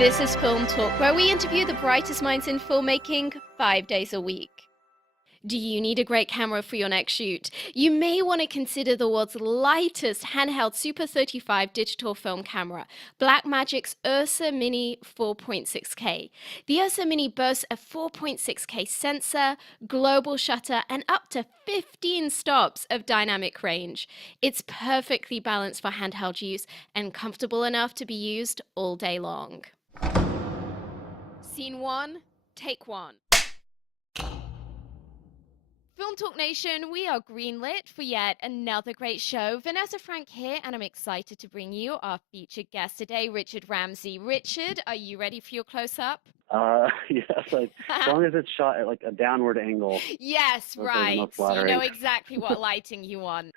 This is Film Talk, where we interview the brightest minds in filmmaking 5 days a week. Do you need a great camera for your next shoot? You may want to consider the world's lightest handheld Super 35 digital film camera, Blackmagic's Ursa Mini 4.6K. The Ursa Mini boasts a 4.6K sensor, global shutter, and up to 15 stops of dynamic range. It's perfectly balanced for handheld use and comfortable enough to be used all day long. Scene 1, take 1. Film Talk Nation, we are greenlit for yet another great show. Vanessa Frank here, and I'm excited to bring you our featured guest today, Richard Ramsey. Richard, are you ready for your close-up? Yes, as long as it's shot at like a downward angle. Yes, right. You know exactly what lighting you want.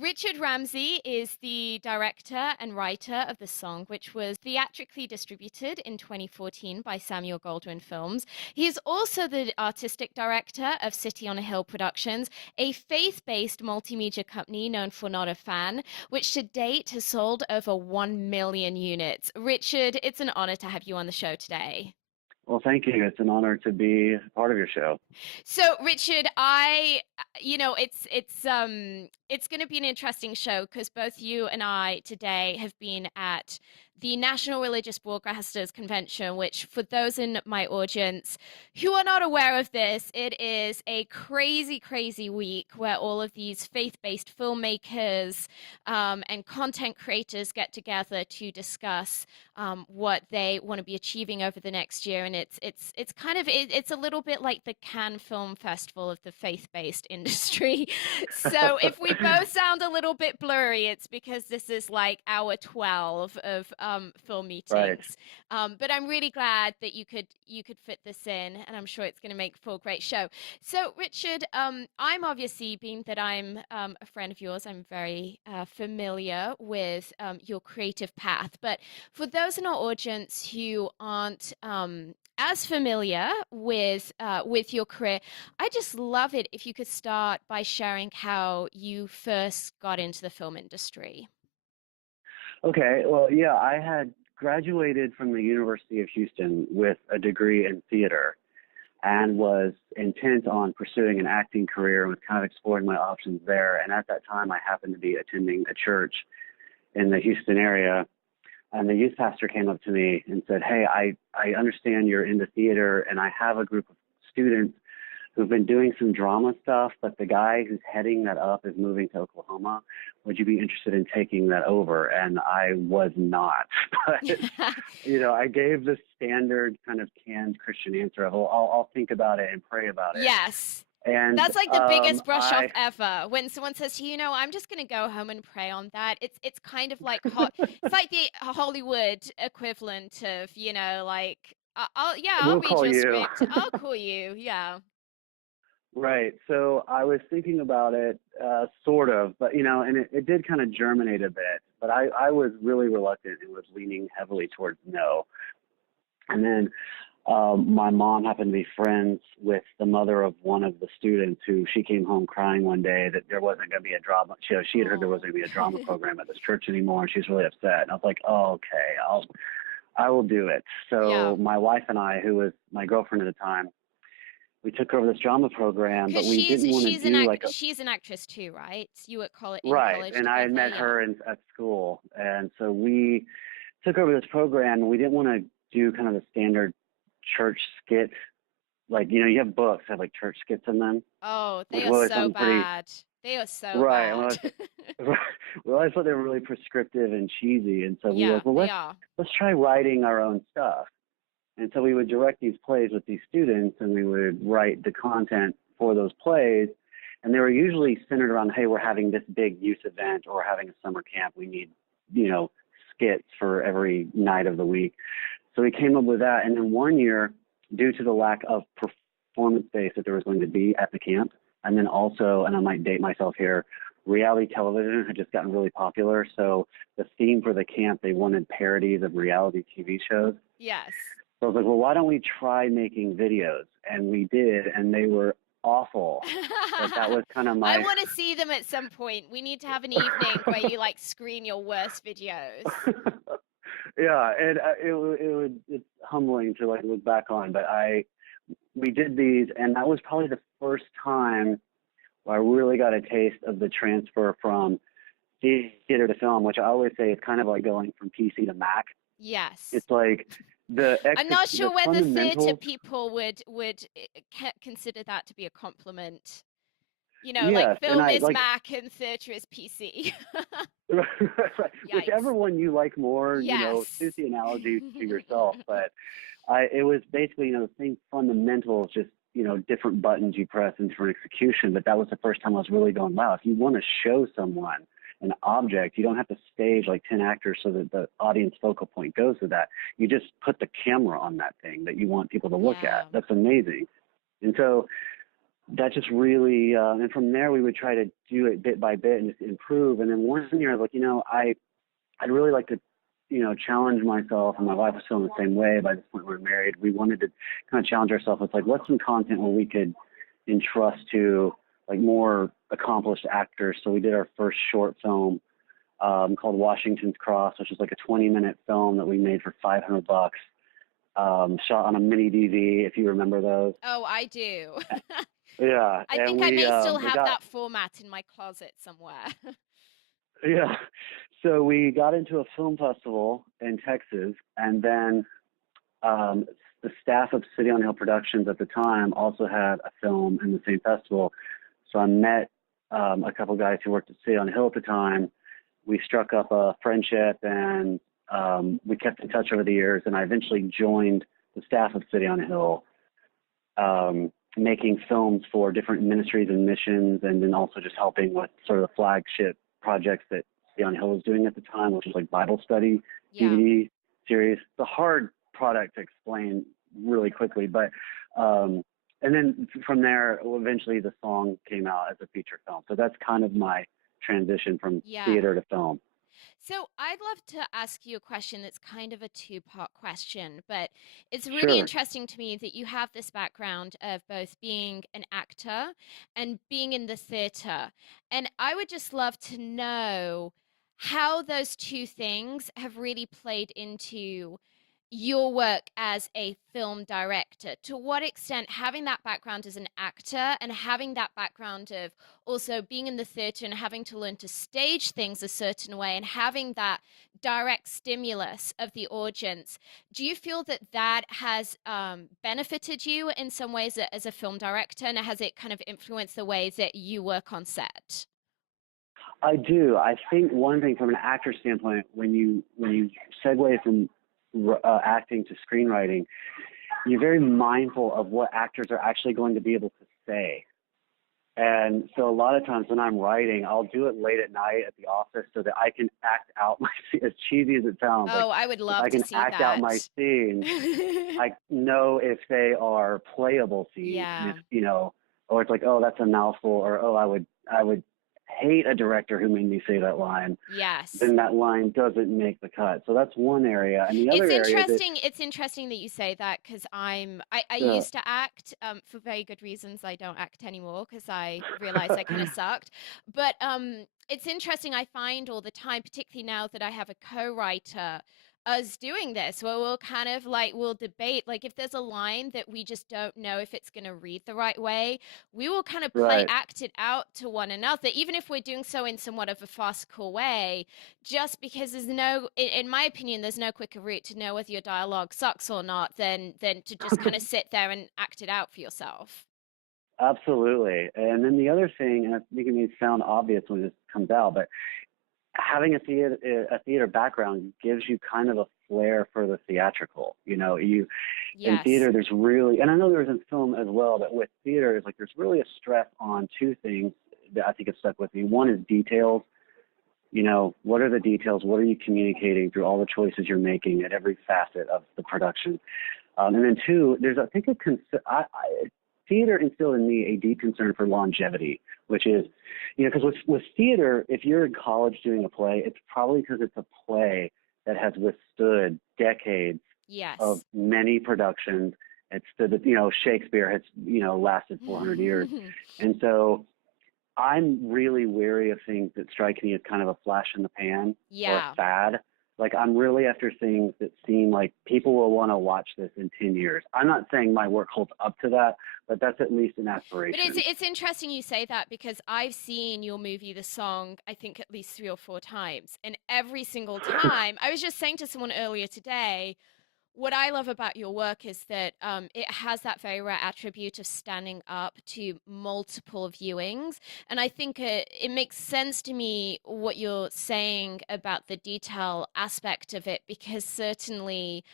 Richard Ramsey is the director and writer of the song, which was theatrically distributed in 2014 by Samuel Goldwyn Films. He is also the artistic director of City on a Hill Productions, a faith-based multimedia company known for Not a Fan, which to date has sold over 1 million units. Richard, it's an honor to have you on the show today. Well, thank you. It's an honor to be part of your show. So, Richard, it's going to be an interesting show because both you and I today have been at the National Religious Broadcasters Convention, which for those in my audience who are not aware of this, it is a crazy, crazy week where all of these faith-based filmmakers and content creators get together to discuss what they want to be achieving over the next year. And it's a little bit like the Cannes Film Festival of the faith-based industry. So if we both sound a little bit blurry, it's because this is like hour 12 of film meetings. Right. But I'm really glad that you could fit this in, and I'm sure it's going to make for a great show. So Richard, I'm obviously, being that I'm a friend of yours, I'm very familiar with your creative path. But for those in our audience who aren't as familiar with your career, I just love it if you could start by sharing how you first got into the film industry. Okay. Well, yeah, I had graduated from the University of Houston with a degree in theater and was intent on pursuing an acting career and was kind of exploring my options there. And at that time, I happened to be attending a church in the Houston area. And the youth pastor came up to me and said, "Hey, I understand you're into theater, and I have a group of students who've been doing some drama stuff, but the guy who's heading that up is moving to Oklahoma. Would you be interested in taking that over?" And I was not. But, I gave the standard kind of canned Christian answer of, "Well, I'll think about it and pray about it." Yes. And that's like the biggest brush off ever. When someone says, I'm just going to go home and pray on that. It's kind of like it's like the Hollywood equivalent of, like, I'll read your script. I'll call you. Yeah. Right. So I was thinking about it, sort of, but, and it did kind of germinate a bit, but I was really reluctant and was leaning heavily towards no. And then my mom happened to be friends with the mother of one of the students who she came home crying one day that there wasn't going to be a drama. She had heard there wasn't going to be a drama program at this church anymore, and she was really upset. And I was like, "Oh, okay, I will do it." So my wife and I, who was my girlfriend at the time, we took over this drama program, but we didn't want to do she's an actress too, right? You at college, right? College and I had met her at school, and so we took over this program, and we didn't want to do kind of the standard church skit, like you have books that have like church skits in them. Oh, they are so bad. They are so bad. We always thought they were really prescriptive and cheesy, and so we were like, well, let's try writing our own stuff. And so we would direct these plays with these students, and we would write the content for those plays. And they were usually centered around, hey, we're having this big youth event or having a summer camp. We need, skits for every night of the week. So we came up with that. And then one year, due to the lack of performance space that there was going to be at the camp, and then also, and I might date myself here, reality television had just gotten really popular. So the theme for the camp, they wanted parodies of reality TV shows. Yes. So I was like, well, why don't we try making videos? And we did, and they were awful. But that was kind of my... I want to see them at some point. We need to have an evening where you, screen your worst videos. Yeah, and it's humbling to like look back on, but we did these, and that was probably the first time where I really got a taste of the transfer from theater to film, which I always say is kind of like going from PC to Mac. Yes. It's like I'm not the sure whether theatre fundamentals. people would consider that to be a compliment. You know, like Yes, and film I is like Mac and theatre is PC. whichever Yikes. one you like more. Yes. Suit the analogy to yourself. But it was basically the same fundamentals, just different buttons you press and different execution. But that was the first time I was really going, wow, if you want to show someone an object, you don't have to stage like 10 actors so that the audience focal point goes to that. You just put the camera on that thing that you want people to look Yeah. at. That's amazing. And so that just really, and from there we would try to do it bit by bit and just improve. And then one year I was like, I'd really like to, challenge myself, and my wife was feeling the same way. By this point we were married. We wanted to kind of challenge ourselves with like, what's some content where we could entrust to like more accomplished actors. So we did our first short film called Washington's Cross, which is like a 20-minute film that we made for $500, shot on a mini DV, if you remember those. Oh, I do. Yeah, I and think I may still we have got that format in my closet somewhere. yeah. So we got into a film festival in Texas, and then the staff of City on Hill Productions at the time also had a film in the same festival. So I met a couple guys who worked at City on Hill at the time. We struck up a friendship, and we kept in touch over the years. And I eventually joined the staff of City on Hill, making films for different ministries and missions, and then also just helping with sort of the flagship projects that City on Hill was doing at the time, which was like Bible study Yeah. DVD series. It's a hard product to explain really quickly, but and then from there, eventually the song came out as a feature film. So that's kind of my transition from Yeah. theater to film. So I'd love to ask you a question that's kind of a two-part question, but it's really Sure. interesting to me that you have this background of both being an actor and being in the theater. And I would just love to know how those two things have really played into your work as a film director. To what extent having that background as an actor and having that background of also being in the theater and having to learn to stage things a certain way and having that direct stimulus of the audience, do you feel that that has benefited you in some ways as a film director, and has it kind of influenced the way that you work on set? I do. I think one thing from an actor standpoint, when you segue from acting to screenwriting, you're very mindful of what actors are actually going to be able to say. And so a lot of times when I'm writing, I'll do it late at night at the office so that I can act out my, as cheesy as it sounds. Oh, like, I would if love I to can see act that. out my scenes, I know if they are playable scenes. Yeah. And if, or it's like, oh, that's a mouthful, or oh, I would hate a director who made me say that line. Yes. Then that line doesn't make the cut. So that's one area. And the other area it's interesting that you say that, because I yeah. used to act for very good reasons. I don't act anymore because I realized I kind of sucked. But it's interesting. I find all the time, particularly now that I have a co-writer, us doing this where we'll kind of like we'll debate, like if there's a line that we just don't know if it's going to read the right way, we will kind of play Right. act it out to one another, even if we're doing so in somewhat of a farcical way, just because there's no, in my opinion, there's no quicker route to know whether your dialogue sucks or not than to just kind of sit there and act it out for yourself. Absolutely. And then the other thing, and I think it may sound obvious when this comes out, but having a theater background gives you kind of a flair for the theatrical. In Yes. theater, there's really, and I know there's in film as well, but with theater, it's like there's really a stress on two things that I think have stuck with me. One is details. What are the details? What are you communicating through all the choices you're making at every facet of the production? And then two, there's, I think, theater instilled in me a deep concern for longevity, which is, because with theater, if you're in college doing a play, it's probably because it's a play that has withstood decades Yes. of many productions. It's Shakespeare has, lasted 400 years. And so I'm really wary of things that strike me as kind of a flash in the pan or Yeah. a fad. Like I'm really after things that seem like people will want to watch this in 10 years. I'm not saying my work holds up to that, but that's at least an But aspiration. it's interesting you say that because I've seen your movie, The Song, I think at least 3 or 4 times. And every single time, I was just saying to someone earlier today, what I love about your work is that it has that very rare attribute of standing up to multiple viewings. And I think it makes sense to me what you're saying about the detail aspect of it, because certainly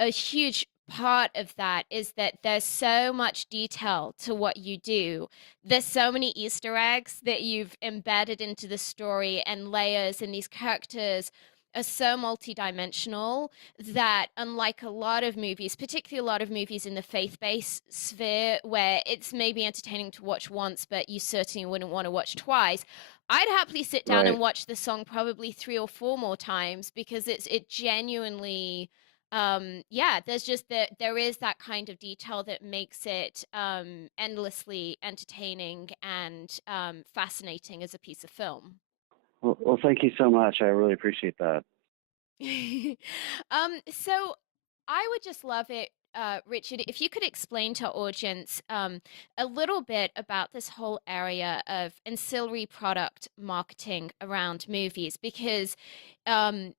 a huge part of that is that there's so much detail to what you do. There's so many Easter eggs that you've embedded into the story and layers, and these characters are so multidimensional that, unlike a lot of movies, particularly a lot of movies in the faith-based sphere, where it's maybe entertaining to watch once, but you certainly wouldn't want to watch twice, I'd happily sit down and Right. watch The Song probably 3 or 4 more times, because it genuinely yeah, there's just that there is that kind of detail that makes it endlessly entertaining and fascinating as a piece of film. Well, thank you so much. I really appreciate that. So I would just love it, Richard, if you could explain to our audience a little bit about this whole area of ancillary product marketing around movies, because um,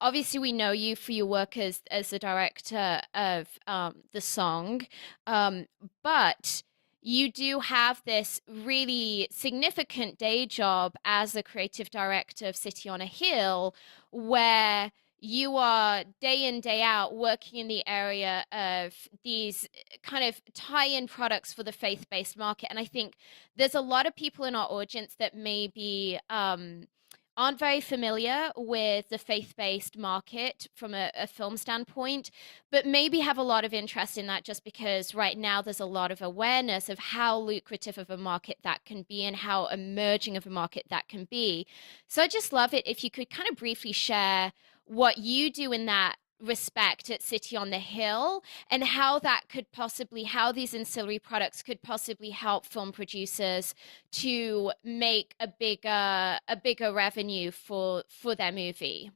obviously we know you for your work as the director of The Song, um, but you do have this really significant day job as the creative director of City on a Hill, where you are day in day out working in the area of these kind of tie-in products for the faith-based market. And I think there's a lot of people in our audience that maybe aren't very familiar with the faith-based market from a film standpoint, but maybe have a lot of interest in that, just because right now there's a lot of awareness of how lucrative of a market that can be and how emerging of a market that can be. So I just love it if you could kind of briefly share what you do in that respect at City on the Hill, and how that could possibly, how these ancillary products could possibly help film producers to make a bigger revenue for their movie.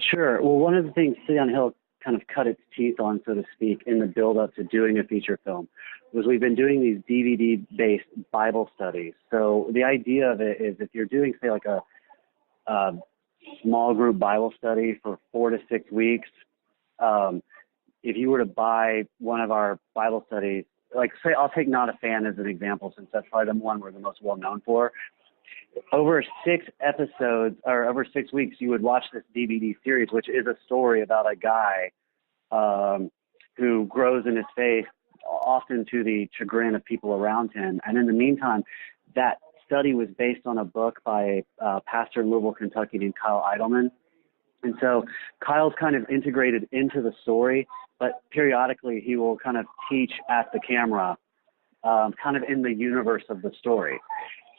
Sure. Well, one of the things City on Hill kind of cut its teeth on, so to speak, in the build up to doing a feature film was we've been doing these DVD-based Bible studies. So the idea of it is if you're doing, say, like a small group Bible study for 4 to 6 weeks, um, if you were to buy one of our Bible studies, like say, I'll take Not a Fan as an example, since that's probably the one we're the most well known for. Over 6 episodes or over 6 weeks, you would watch this DVD series, which is a story about a guy who grows in his faith, often to the chagrin of people around him. And in the meantime, that study was based on a book by a pastor in Louisville, Kentucky named Kyle Idleman. And so Kyle's kind of integrated into the story, but periodically he will kind of teach at the camera, kind of in the universe of the story.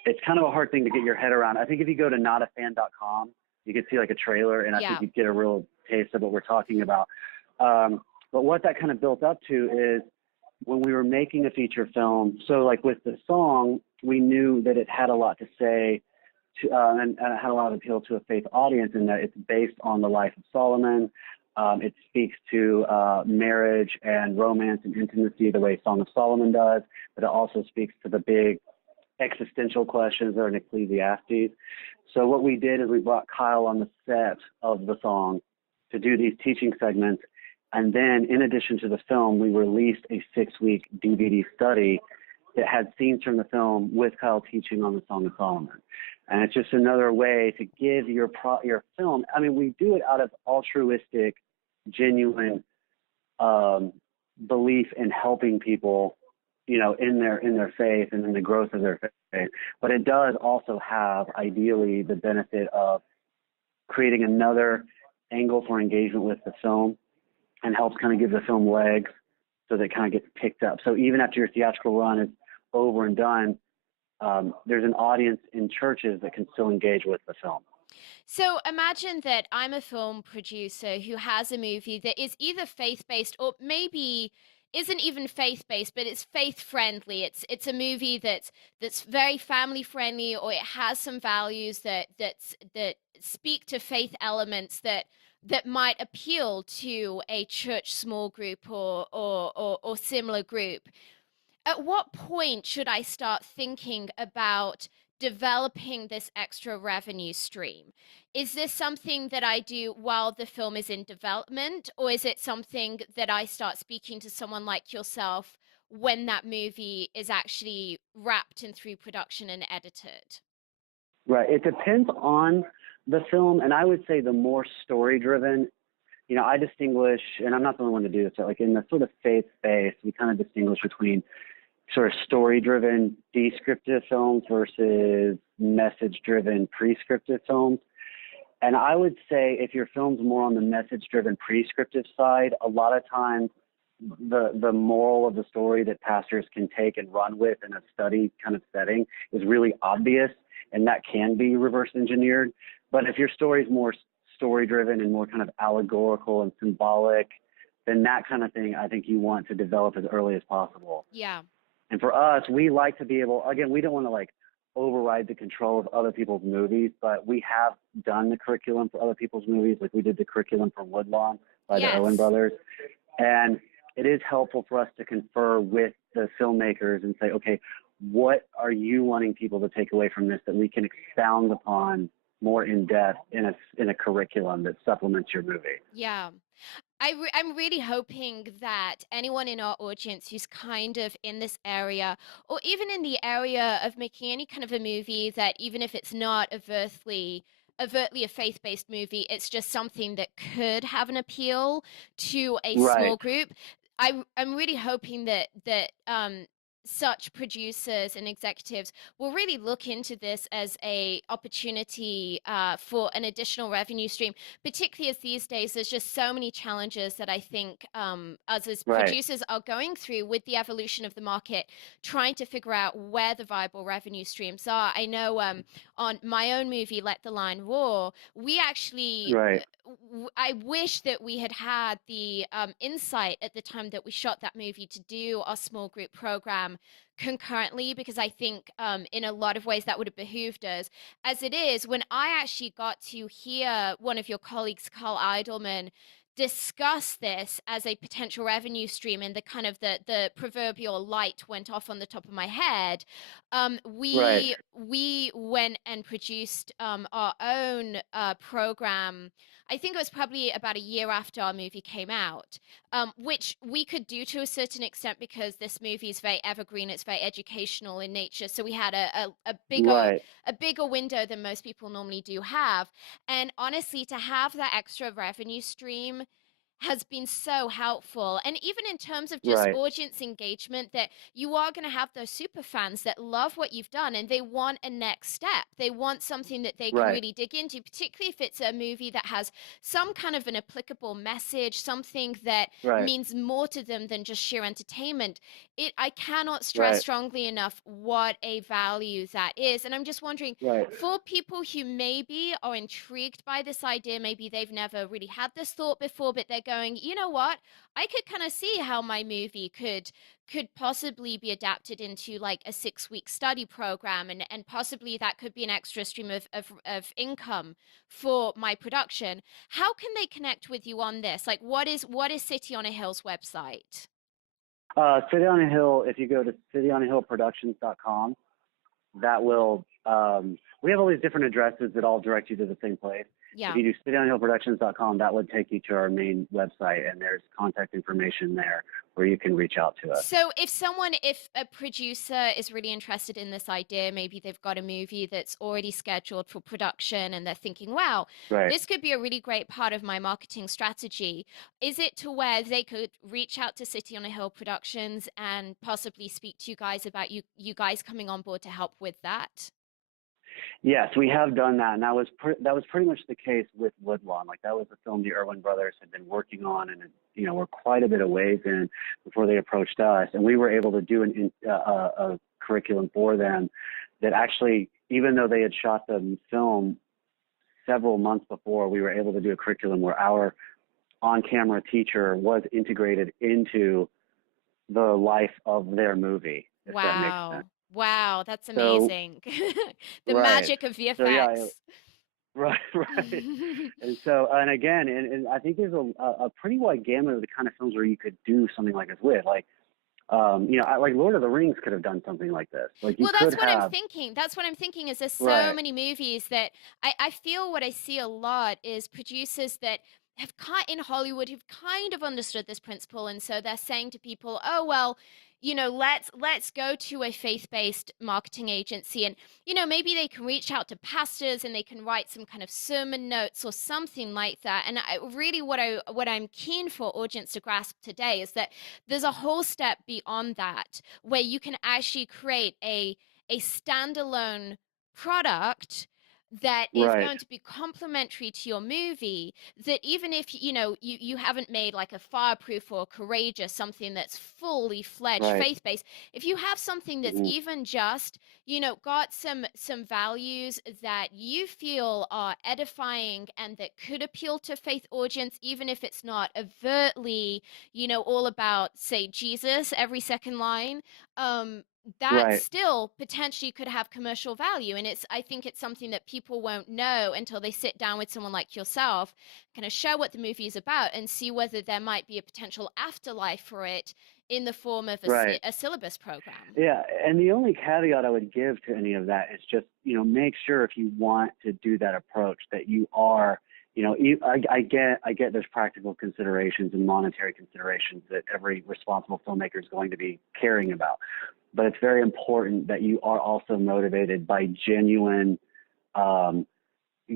It's kind of a hard thing to get your head around. I think if you go to notafan.com, you can see like a trailer, and I think Yeah. you'd get a real taste of what we're talking about. But what that kind of built up to is when we were making a feature film, so like with The Song, we knew that it had a lot to say to, and it had a lot of appeal to a faith audience, in that it's based on the life of Solomon. It speaks to marriage and romance and intimacy the way Song of Solomon does, but it also speaks to the big existential questions that are in Ecclesiastes. So what we did is we brought Kyle on the set of The Song to do these teaching segments. And then in addition to the film, we released a 6-week DVD study that had scenes from the film with Kyle teaching on the Song of Solomon. And it's just another way to give your film, I mean, we do it out of altruistic, genuine belief in helping people, you know, in their faith and in the growth of their faith. But it does also have, ideally, the benefit of creating another angle for engagement with the film, and helps kind of give the film legs so that it kind of gets picked up. So even after your theatrical run is over and done, there's an audience in churches that can still engage with the film. So imagine that I'm a film producer who has a movie that is either faith-based or maybe isn't even faith-based, but it's faith-friendly. It's a movie that's very family-friendly, or it has some values that speak to faith elements that might appeal to a church small group or similar group. At what point should I start thinking about developing this extra revenue stream? Is this something that I do while the film is in development, or is it something that I start speaking to someone like yourself when that movie is actually wrapped and through production and edited? Right. It depends on the film, and I would say the more story driven, I distinguish, and I'm not the only one to do this, but like in the sort of faith space, we kind of distinguish between sort of story-driven descriptive films versus message-driven prescriptive films. And I would say if your film's more on the message-driven prescriptive side, a lot of times the moral of the story that pastors can take and run with in a study kind of setting is really obvious, and that can be reverse engineered. But if your story is more story-driven and more kind of allegorical and symbolic, then that kind of thing I think you want to develop as early as possible. Yeah. And for us, we like to be able, again, we don't want to like override the control of other people's movies, but we have done the curriculum for other people's movies. Like we did the curriculum for Woodlawn by the Owen brothers. And it is helpful for us to confer with the filmmakers and say, okay, what are you wanting people to take away from this that we can expound upon more in depth in a curriculum that supplements your movie? Yeah. I'm really hoping that anyone in our audience who's kind of in this area, or even in the area of making any kind of a movie that, even if it's not overtly a faith-based movie, it's just something that could have an appeal to a small group. I'm really hoping that such producers and executives will really look into this as a opportunity for an additional revenue stream, particularly as these days there's just so many challenges that I think us as producers are going through with the evolution of the market, trying to figure out where the viable revenue streams are. I know on my own movie, Let the Line Roar, we actually I wish that we had had the insight at the time that we shot that movie to do our small group program concurrently, because I think in a lot of ways that would have behooved us. As it is, when I actually got to hear one of your colleagues, Carl Eidelman, discuss this as a potential revenue stream, and the kind of the proverbial light went off on the top of my head, we went and produced our own program. I think it was probably about a year after our movie came out, which we could do to a certain extent because this movie is very evergreen. It's very educational in nature. So we had a bigger window than most people normally do have. And honestly, to have that extra revenue stream has been so helpful. And even in terms of just audience engagement, that you are going to have those super fans that love what you've done and they want a next step. They want something that they can really dig into, particularly if it's a movie that has some kind of an applicable message, something that means more to them than just sheer entertainment. I cannot stress strongly enough what a value that is. And I'm just wondering, for people who maybe are intrigued by this idea, maybe they've never really had this thought before, but they're going, you know what, I could kind of see how my movie could possibly be adapted into like a 6-week study program, and possibly that could be an extra stream of income for my production. How can they connect with you on this? Like, what is City on a Hill's website? City on a Hill, if you go to cityonahillproductions.com, that will, we have all these different addresses that all direct you to the same place. If you do cityonahillproductions.com, that would take you to our main website, and there's contact information there where you can reach out to us. So if a producer is really interested in this idea, maybe they've got a movie that's already scheduled for production and they're thinking, wow, this could be a really great part of my marketing strategy. Is it to where they could reach out to City on a Hill Productions and possibly speak to you guys about you guys coming on board to help with that? Yes, we have done that, and that was pretty much the case with Woodlawn. Like, that was a film the Irwin brothers had been working on, and we're quite a bit of ways in before they approached us, and we were able to do a curriculum for them that actually, even though they had shot the film several months before, we were able to do a curriculum where our on-camera teacher was integrated into the life of their movie, if that makes sense. Wow. Wow, that's So amazing. The right. magic of So yeah, VFX. right, right. And so, and again, and I think there's a pretty wide gamut of the kind of films where you could do something like this with, like, like Lord of the Rings could have done something like this. Like you Well, could that's what I'm have, thinking. That's what I'm thinking is there's so right, many movies that I feel what I see a lot is producers that have in Hollywood who've kind of understood this principle, and so they're saying to people, "Oh well, let's go to a faith-based marketing agency, and maybe they can reach out to pastors and they can write some kind of sermon notes or something like that." And really, what I'm keen for audience to grasp today is that there's a whole step beyond that where you can actually create a standalone product that is right, going to be complementary to your movie, that even if you haven't made like a Fireproof or Courageous, something that's fully fledged right, faith-based, if you have something that's hmm even just got some values that you feel are edifying and that could appeal to faith audience, even if it's not overtly all about, say, Jesus every second line, that right. still potentially could have commercial value. And I think it's something that people won't know until they sit down with someone like yourself, kind of show what the movie is about and see whether there might be a potential afterlife for it in the form of Right. a syllabus program. Yeah, and the only caveat I would give to any of that is just, make sure if you want to do that approach that you are, I get there's practical considerations and monetary considerations that every responsible filmmaker is going to be caring about. But it's very important that you are also motivated by genuine, um,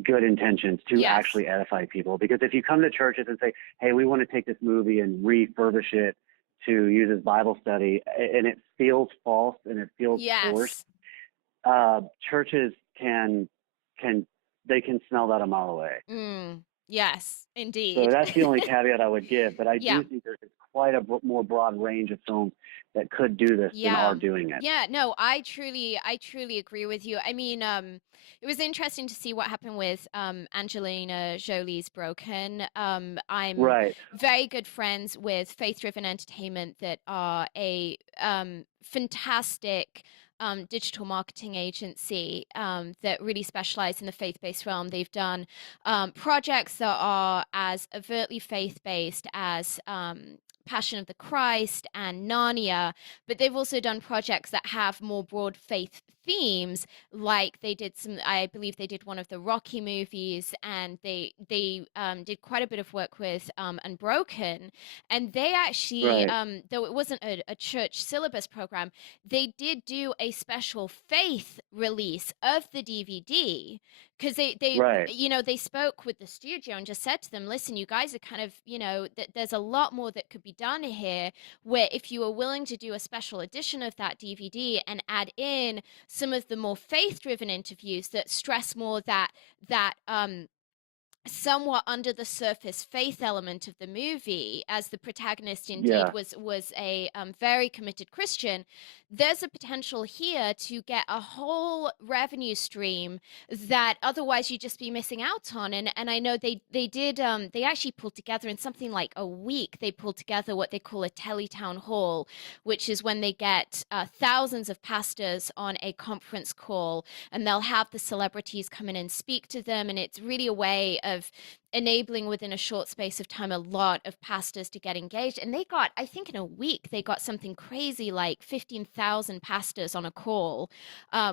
good intentions to Yes. actually edify people. Because if you come to churches and say, hey, we want to take this movie and refurbish it to use as Bible study, and it feels false and it feels forced, Yes. churches can they can smell that a mile away. Yes, So indeed. that's the only caveat I would give. But I Yeah. do think there's quite a more broad range of films that could do this than Yeah. are doing it. Yeah, no, I truly agree with you. I mean, it was interesting to see what happened with Angelina Jolie's Broken. I'm Right, very good friends with Faith Driven Entertainment that are a fantastic digital marketing agency that really specialize in the faith-based realm. They've done projects that are as overtly faith-based as Passion of the Christ and Narnia, but they've also done projects that have more broad faith themes, like they did I believe they did one of the Rocky movies, and they did quite a bit of work with Unbroken. And they actually, right, though it wasn't a church syllabus program, they did do a special faith release of the DVD, because right, they spoke with the studio and just said to them, listen, you guys are kind of, there's a lot more that could be done here, where if you are willing to do a special edition of that DVD and add in some of the more faith-driven interviews that stress more that somewhat under the surface faith element of the movie, as the protagonist indeed yeah, was a very committed Christian, there's a potential here to get a whole revenue stream that otherwise you'd just be missing out on. And I know they did they actually pulled together in something like a week. They pulled together what they call a teletown hall, which is when they get thousands of pastors on a conference call, and they'll have the celebrities come in and speak to them, and it's really a way of enabling within a short space of time a lot of pastors to get engaged. And they got, I think in a week they got something crazy like 15,000 pastors on a call,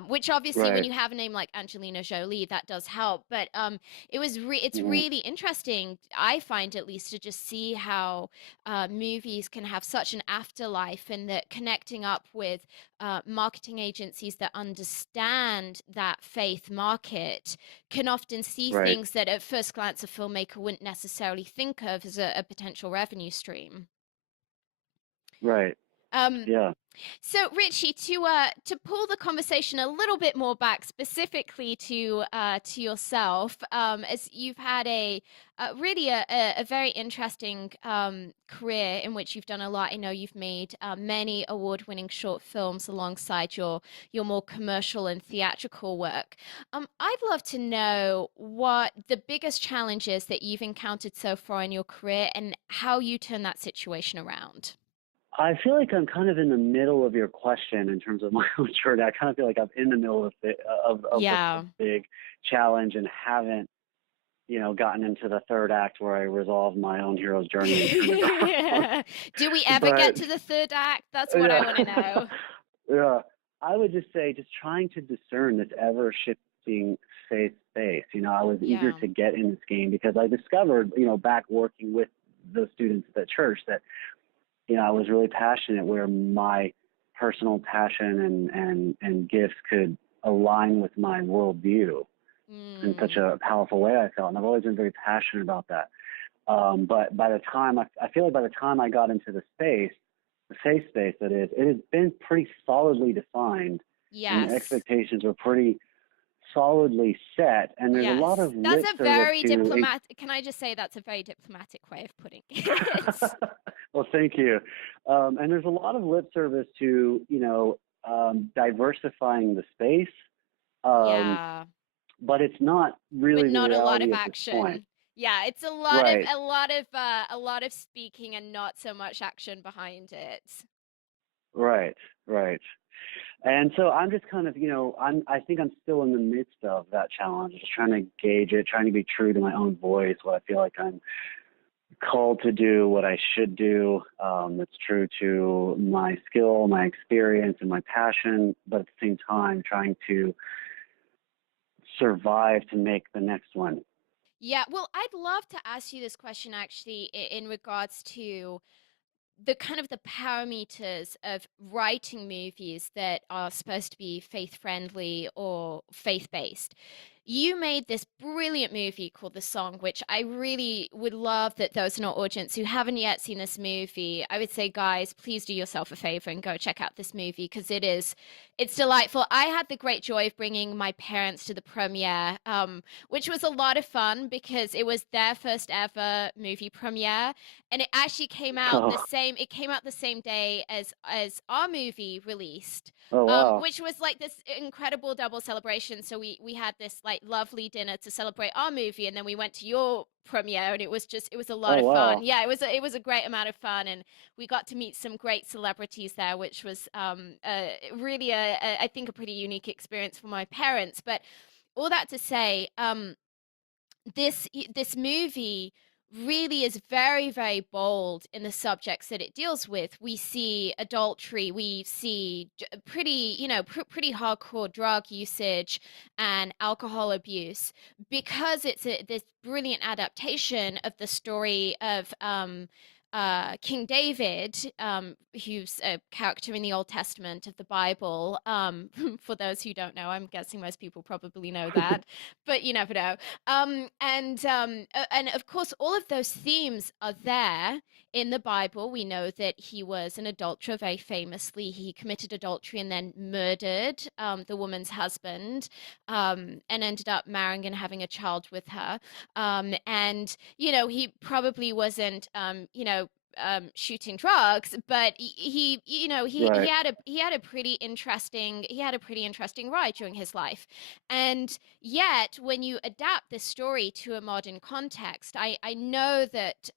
which obviously when right, you have a name like Angelina Jolie, that does help. But it's mhm, really interesting, I find, at least, to just see how movies can have such an afterlife, and that connecting up with marketing agencies that understand that faith market can often see right, things that at first glance a filmmaker wouldn't necessarily think of as a potential revenue stream. right, Um, yeah. so, Richie, to pull the conversation a little bit more back specifically to yourself, as you've had really a very interesting career in which you've done a lot. I know you've made many award-winning short films alongside your more commercial and theatrical work. I'd love to know what the biggest challenges that you've encountered so far in your career and how you turn that situation around. I feel like I'm kind of in the middle of your question in terms of my own journey. I kind of feel like I'm in the middle of the Yeah. big challenge and haven't, gotten into the third act where I resolve my own hero's journey and turn it around. Do we ever But get to the third act? That's what I want to yeah, know. yeah, I would just say just trying to discern this ever shifting faith space. I was eager Yeah. to get in this game because I discovered, back working with those students at the church that I was really passionate where my personal passion and gifts could align with my worldview in such Mm. a powerful way, I felt. And I've always been very passionate about that. But by the time, I feel like by the time I got into the faith space that is, it has been pretty solidly defined and the Yes. expectations were pretty solidly set. And there's a lot Yes. of That's lip a service very to diplomatic. Can I just say that's a very diplomatic way of putting it? well, thank you. And there's a lot of lip service to, diversifying the space, Yeah. but it's not But really the not a lot of reality at this point. action. Yeah, it's Right, a lot of speaking and not so much action behind it. right, right. And so I'm just kind of, I think I'm still in the midst of that challenge, just trying to gauge it, trying to be true to my own voice, what I feel like I'm called to do, what I should do, that's true to my skill, my experience, and my passion, but at the same time trying to survive to make the next one. Yeah, well, I'd love to ask you this question actually in regards to the kind of the parameters of writing movies that are supposed to be faith friendly or faith based. You made this brilliant movie called The Song, which I really would love that those in our audience who haven't yet seen this movie, I would say, guys, please do yourself a favor and go check out this movie because it's delightful. I had the great joy of bringing my parents to the premiere, which was a lot of fun because it was their first ever movie premiere, and it actually came out Oh, it came out the same day as our movie released, oh wow. which was like this incredible double celebration. So we had this like lovely dinner to celebrate our movie, and then we went to your premiere, and it was a lot Oh of fun. wow. Yeah, it was a great amount of fun, and we got to meet some great celebrities there, which was really I think a pretty unique experience for my parents. But all that to say, this movie really is very, very bold in the subjects that it deals with. We see adultery, we see pretty, pretty hardcore drug usage and alcohol abuse because it's this brilliant adaptation of the story of King David, who's a character in the Old Testament of the Bible. For those who don't know, I'm guessing most people probably know that, but you never know. And of course, all of those themes are there in the Bible. We know that he was an adulterer very famously. He committed adultery and then murdered the woman's husband, and ended up marrying and having a child with her. And he probably wasn't, shooting drugs, but Right. he had a pretty interesting ride during his life. And yet, when you adapt this story to a modern context, I know that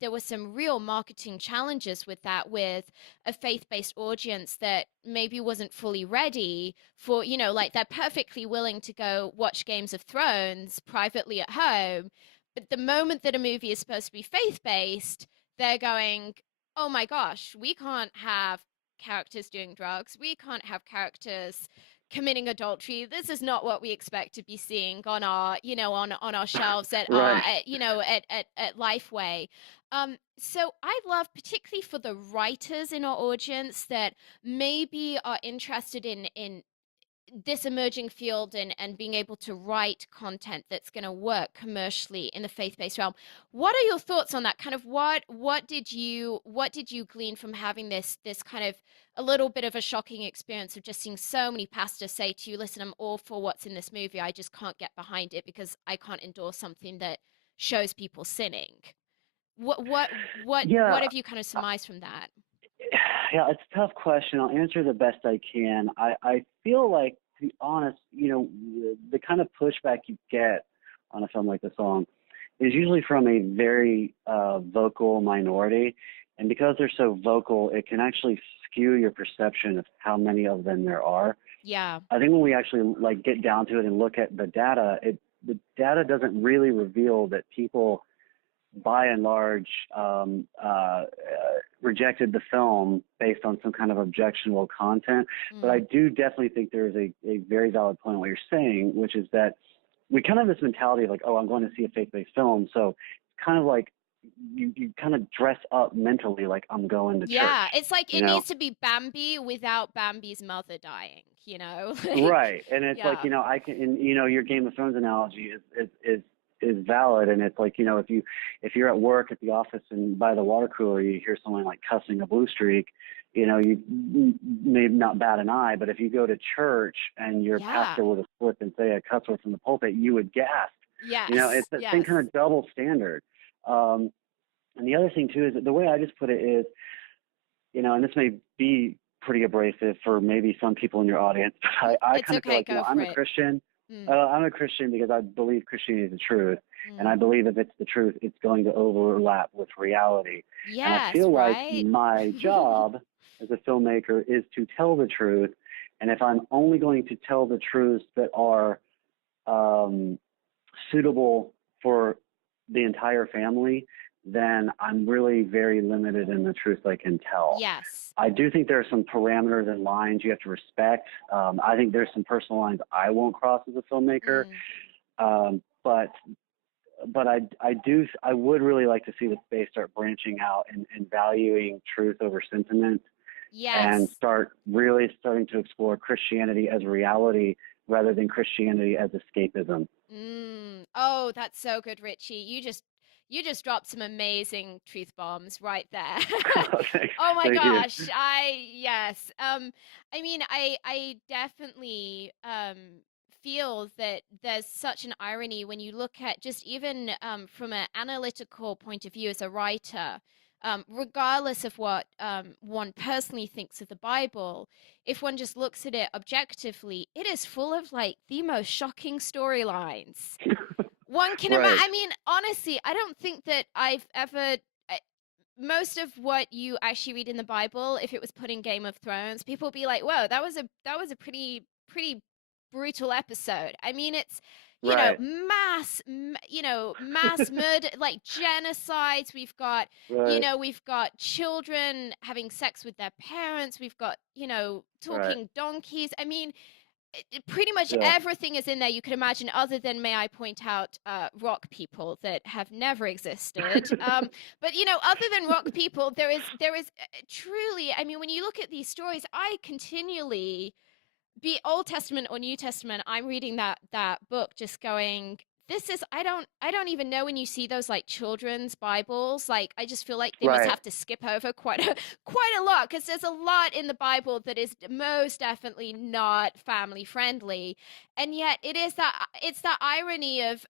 there were some real marketing challenges with that, with a faith-based audience that maybe wasn't fully ready for, like they're perfectly willing to go watch Games of Thrones privately at home, but the moment that a movie is supposed to be faith-based, they're going, oh my gosh, we can't have characters doing drugs. We can't have characters committing adultery. This is not what we expect to be seeing on our, on our shelves at our, Right. at Lifeway. So I love, particularly for the writers in our audience that maybe are interested in this emerging field and being able to write content that's going to work commercially in the faith-based realm. What are your thoughts on that? Kind of what did you glean from having this kind of a little bit of a shocking experience of just seeing so many pastors say to you, listen, I'm all for what's in this movie, I just can't get behind it because I can't endorse something that shows people sinning. What Yeah. have you kind of surmised from that? Yeah, it's a tough question. I'll answer the best I can. I feel like, to be honest, the kind of pushback you get on a film like The Song is usually from a very vocal minority. And because they're so vocal, it can actually skew your perception of how many of them there are. Yeah. I think when we actually like get down to it and look at the data, the data doesn't really reveal that people, by and large, rejected the film based on some kind of objectionable content. But I do definitely think there is a very valid point in what you're saying, which is that we kind of have this mentality of like, oh, I'm going to see a faith-based film, so it's kind of like you kind of dress up mentally like I'm going to Yeah, church, it's like you it know? needs to be Bambi without Bambi's mother dying, you know? Like, Right, and it's like, yeah. I can, and your Game of Thrones analogy is valid, and it's like, if you're at work at the office and by the water cooler you hear someone like cussing a blue streak, you may not bat an eye, but if you go to church and your Yeah. pastor were to flip and say a cuss word from the pulpit, you would gasp. Yes. It's that same Yes. kind of double standard. And the other thing too is that the way I just put it is, and this may be pretty abrasive for maybe some people in your audience, but I It's kind of feel okay, like, go I'm for a it. Christian. Mm. I'm a Christian because I believe Christianity is the truth. And I Mm. believe if it's the truth, it's going to overlap with reality. And I Yes, feel like right? my job as a filmmaker is to tell the truth. And if I'm only going to tell the truths that are suitable for the entire family, then I'm really very limited in the truth I can tell. Yes. I do think there are some parameters and lines you have to respect. I think there's some personal lines I won't cross as a filmmaker. Mm. But I would really like to see the space start branching out and valuing truth over sentiment, and Yes. starting to explore Christianity as reality rather than Christianity as escapism. Mm. Oh, that's so good, Richie. You just dropped some amazing truth bombs right there. Thanks. Oh my Thank you. gosh. Yes. I mean, I definitely feel that there's such an irony when you look at just even from an analytical point of view as a writer, regardless of what one personally thinks of the Bible, if one just looks at it objectively, it is full of like the most shocking storylines one can imagine. Right. I mean, honestly, I don't think that I've ever. Most of what you actually read in the Bible, if it was put in Game of Thrones, people would be like, "Whoa, that was a pretty brutal episode." I mean, it's Right. mass murder, like genocides. Right. We've got children having sex with their parents. We've got Right. talking donkeys. I mean, pretty much Yeah. everything is in there you could imagine, other than, may I point out, rock people that have never existed. But other than rock people, there is truly. I mean, when you look at these stories, I continually, be Old Testament or New Testament, I'm reading that book just going, this is, I don't even know, when you see those like children's Bibles, like I just feel like they must Right. have to skip over quite a lot, because there's a lot in the Bible that is most definitely not family friendly. And yet it's that irony of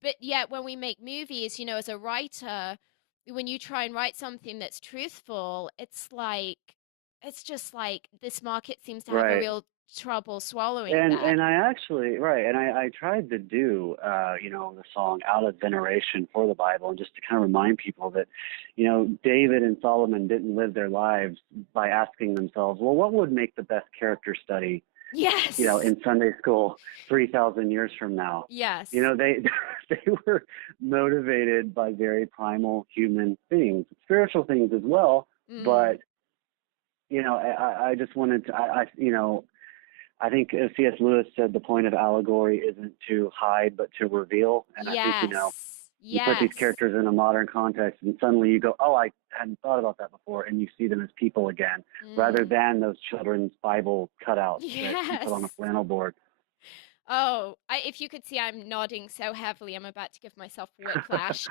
but yet when we make movies, as a writer, when you try and write something that's truthful, it's just like this market seems to have a Right. real trouble swallowing And that. and I actually I tried to do the song out of veneration for the Bible, and just to kind of remind people that David and Solomon didn't live their lives by asking themselves, well, what would make the best character study Yes. in Sunday school 3,000 years from now. Yes. They they were motivated by very primal human things, spiritual things as well. Mm. But I just wanted to I think C.S. Lewis said the point of allegory isn't to hide but to reveal. And I think Yes. you put these Yes. characters in a modern context, and suddenly you go, oh, I hadn't thought about that before, and you see them as people again, rather Mm. than those children's Bible cutouts that you put on a Yes. flannel board. Oh, if you could see, I'm nodding so heavily, I'm about to give myself whiplash.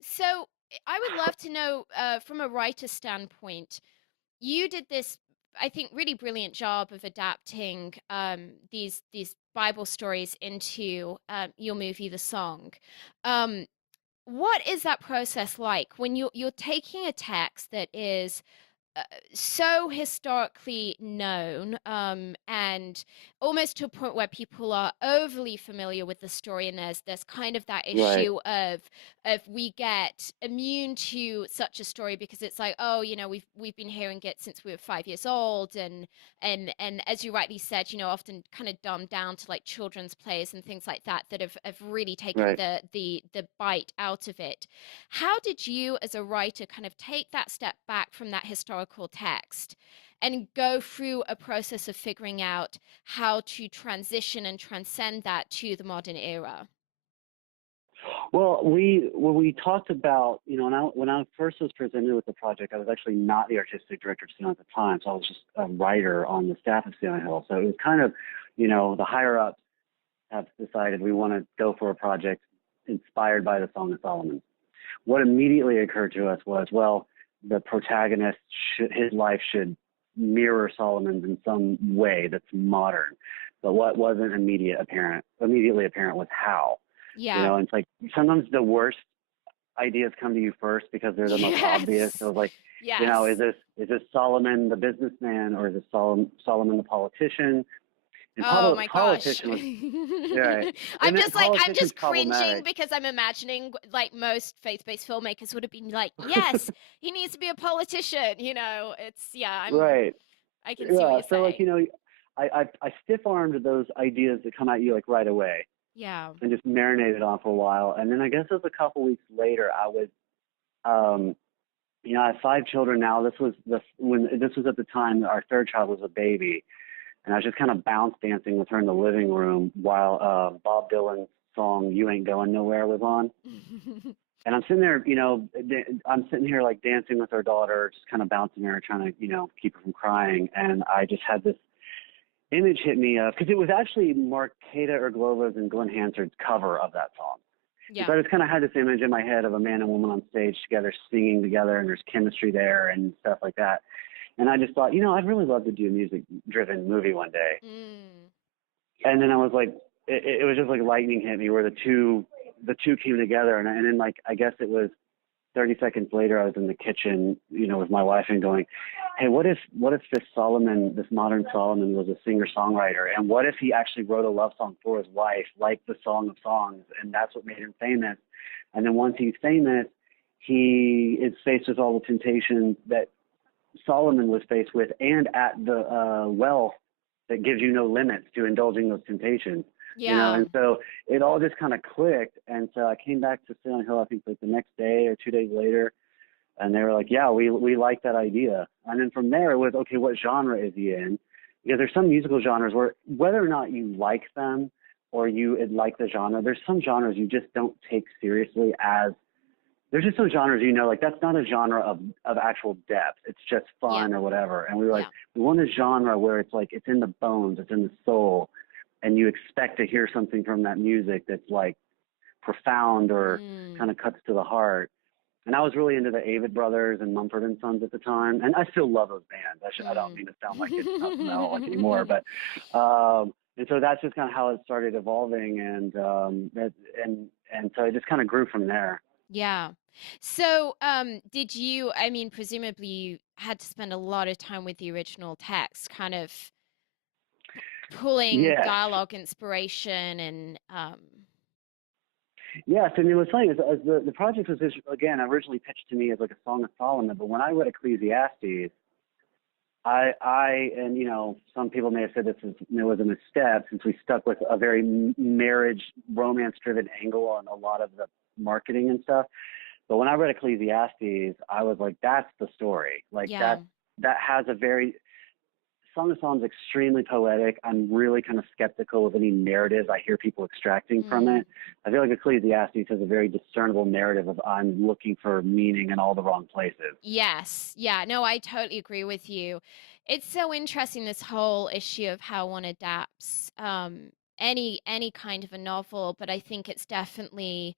So I would love to know, from a writer standpoint, you did this, I think, really brilliant job of adapting these Bible stories into your movie, The Song. Um, what is that process like when you're taking a text that is so historically known, and almost to a point where people are overly familiar with the story, and there's kind of that Right. issue of we get immune to such a story because it's like, oh, we've been hearing it since we were 5 years old, and as you rightly said, often kind of dumbed down to like children's plays and things like that have really taken Right. the bite out of it. How did you, as a writer, kind of take that step back from that historical text and go through a process of figuring out how to transition and transcend that to the modern era? Well, when we talked about, when I first was presented with the project, I was actually not the artistic director of Ceiling at the time, so I was just a writer on the staff of Ceiling Hill. So it was kind of, the higher ups have decided we want to go for a project inspired by the Song of Solomon. What immediately occurred to us was, well, the protagonist, his life should mirror Solomon's in some way that's modern. But what wasn't immediately apparent was how. Yeah. And it's like sometimes the worst ideas come to you first because they're the most obvious. So it's like, Yes. is this Solomon the businessman, or is this Solomon the politician? And Oh my gosh. politician was, yeah, I'm and that just like, I'm politician's just cringing problematic. because I'm imagining like most faith-based filmmakers would have been like, yes, he needs to be a politician, It's yeah, Right. I can see what Yeah. you're So like, saying. I stiff armed those ideas that come at you like right away Yeah. and just marinated on for a while. And then I guess it was a couple weeks later, I was, um, I have 5 children now. This was at the time that our third child was a baby, and I was just kind of bounce dancing with her in the living room while Bob Dylan's song "You Ain't Going Nowhere" was on. And I'm sitting there, I'm sitting here like dancing with our daughter, just kind of bouncing her, trying to, keep her from crying. And I just had this image hit me because it was actually Marketa Erglova's and Glenn Hansard's cover of that song. And Yeah. so I just kind of had this image in my head of a man and woman on stage together, singing together, and there's chemistry there and stuff like that. And I just thought, I'd really love to do a music-driven movie one day. Mm. And then I was like, it was just like lightning hit me, where the two came together, and then like I guess it was 30 seconds later, I was in the kitchen, with my wife and going, hey, what if this modern Solomon was a singer-songwriter? And what if he actually wrote a love song for his wife, like the Song of Songs, and that's what made him famous? And then once he's famous, he is faced with all the temptations that Solomon was faced with, and at the wealth that gives you no limits to indulging those temptations. Yeah. And so it all just kind of clicked. And so I came back to Ceiling Hill, I think like the next day or 2 days later, and they were like, yeah, we like that idea. And then from there it was, okay, what genre is he in? Because there's some musical genres where whether or not you like them or you like the genre, there's some genres you just don't take seriously as, there's just some genres, like that's not a genre of actual depth. It's just Yeah. fun or whatever. And we were like, Yeah. we want a genre where it's like, it's in the bones, it's in the soul, and you expect to hear something from that music that's like profound or Mm. kind of cuts to the heart. And I was really into the Avett Brothers and Mumford and Sons at the time, and I still love those bands. I don't mean to sound like it's not something I don't like anymore, but and so that's just kind of how it started evolving, and so it just kind of grew from there. Yeah. So, did you, I mean, presumably you had to spend a lot of time with the original text, kind of pulling Yes. dialogue inspiration and, Yes, and it was funny. As the project was again originally pitched to me as like a Song of Solomon, but when I read Ecclesiastes, I and some people may have said it was a misstep since we stuck with a very marriage romance driven angle on a lot of the marketing and stuff. But when I read Ecclesiastes, I was like, that's the story. Like yeah. that has a very Song of Songs extremely poetic. I'm really kind of skeptical of any narrative I hear people extracting from Mm. it. I feel like Ecclesiastes has a very discernible narrative of I'm looking for meaning in all the wrong places. Yes. Yeah. No, I totally agree with you. It's so interesting, this whole issue of how one adapts any kind of a novel, but I think it's definitely,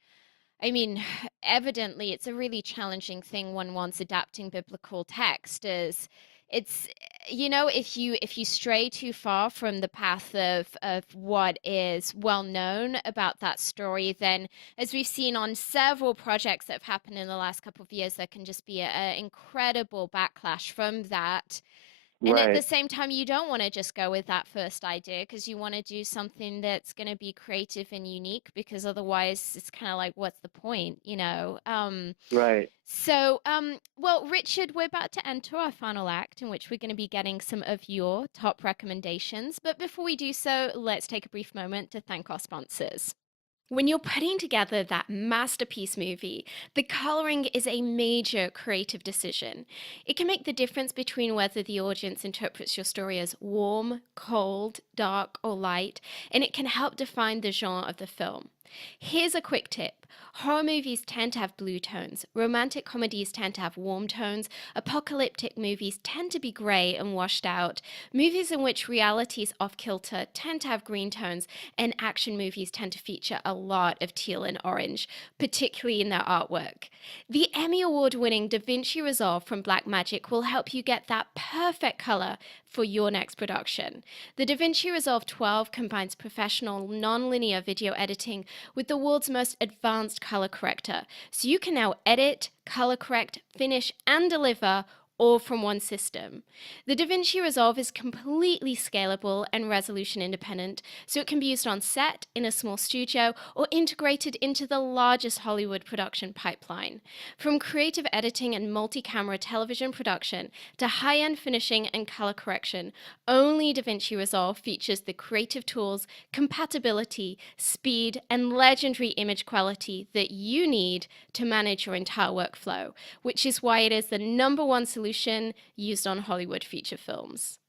I mean, evidently it's a really challenging thing when one's adapting biblical text, is it's if you stray too far from the path of what is well known about that story, then as we've seen on several projects that have happened in the last couple of years, there can just be an incredible backlash from that. And at the Right. same time, you don't want to just go with that first idea because you want to do something that's going to be creative and unique, because otherwise it's kind of like, what's the point, you know? Right. Well, Richard, we're about to enter our final act in which we're going to be getting some of your top recommendations. But before we do so, let's take a brief moment to thank our sponsors. When you're putting together that masterpiece movie, the coloring is a major creative decision. It can make the difference between whether the audience interprets your story as warm, cold, dark, or light, and it can help define the genre of the film. Here's a quick tip. Horror movies tend to have blue tones, romantic comedies tend to have warm tones, apocalyptic movies tend to be grey and washed out, movies in which reality is off kilter tend to have green tones, and action movies tend to feature a lot of teal and orange, particularly in their artwork. The Emmy Award winning Da Vinci Resolve from Blackmagic will help you get that perfect color for your next production. The Da Vinci Resolve 12 combines professional non-linear video editing with the world's most advanced color corrector, so you can now edit, color correct, finish, and deliver all from one system. The DaVinci Resolve is completely scalable and resolution independent, so it can be used on set, in a small studio, or integrated into the largest Hollywood production pipeline. From creative editing and multi-camera television production to high-end finishing and color correction, only DaVinci Resolve features the creative tools, compatibility, speed, and legendary image quality that you need to manage your entire workflow, which is why it is the #1 solution used on Hollywood feature films.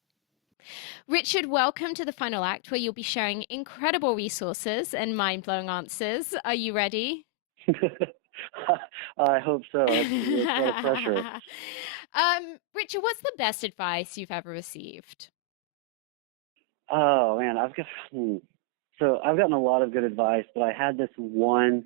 Richard, welcome to the final act where you'll be sharing incredible resources and mind-blowing answers. Are you ready? I hope so. It's a lot of pressure. Richard, what's the best advice you've ever received? Oh man, so I've gotten a lot of good advice, but I had this one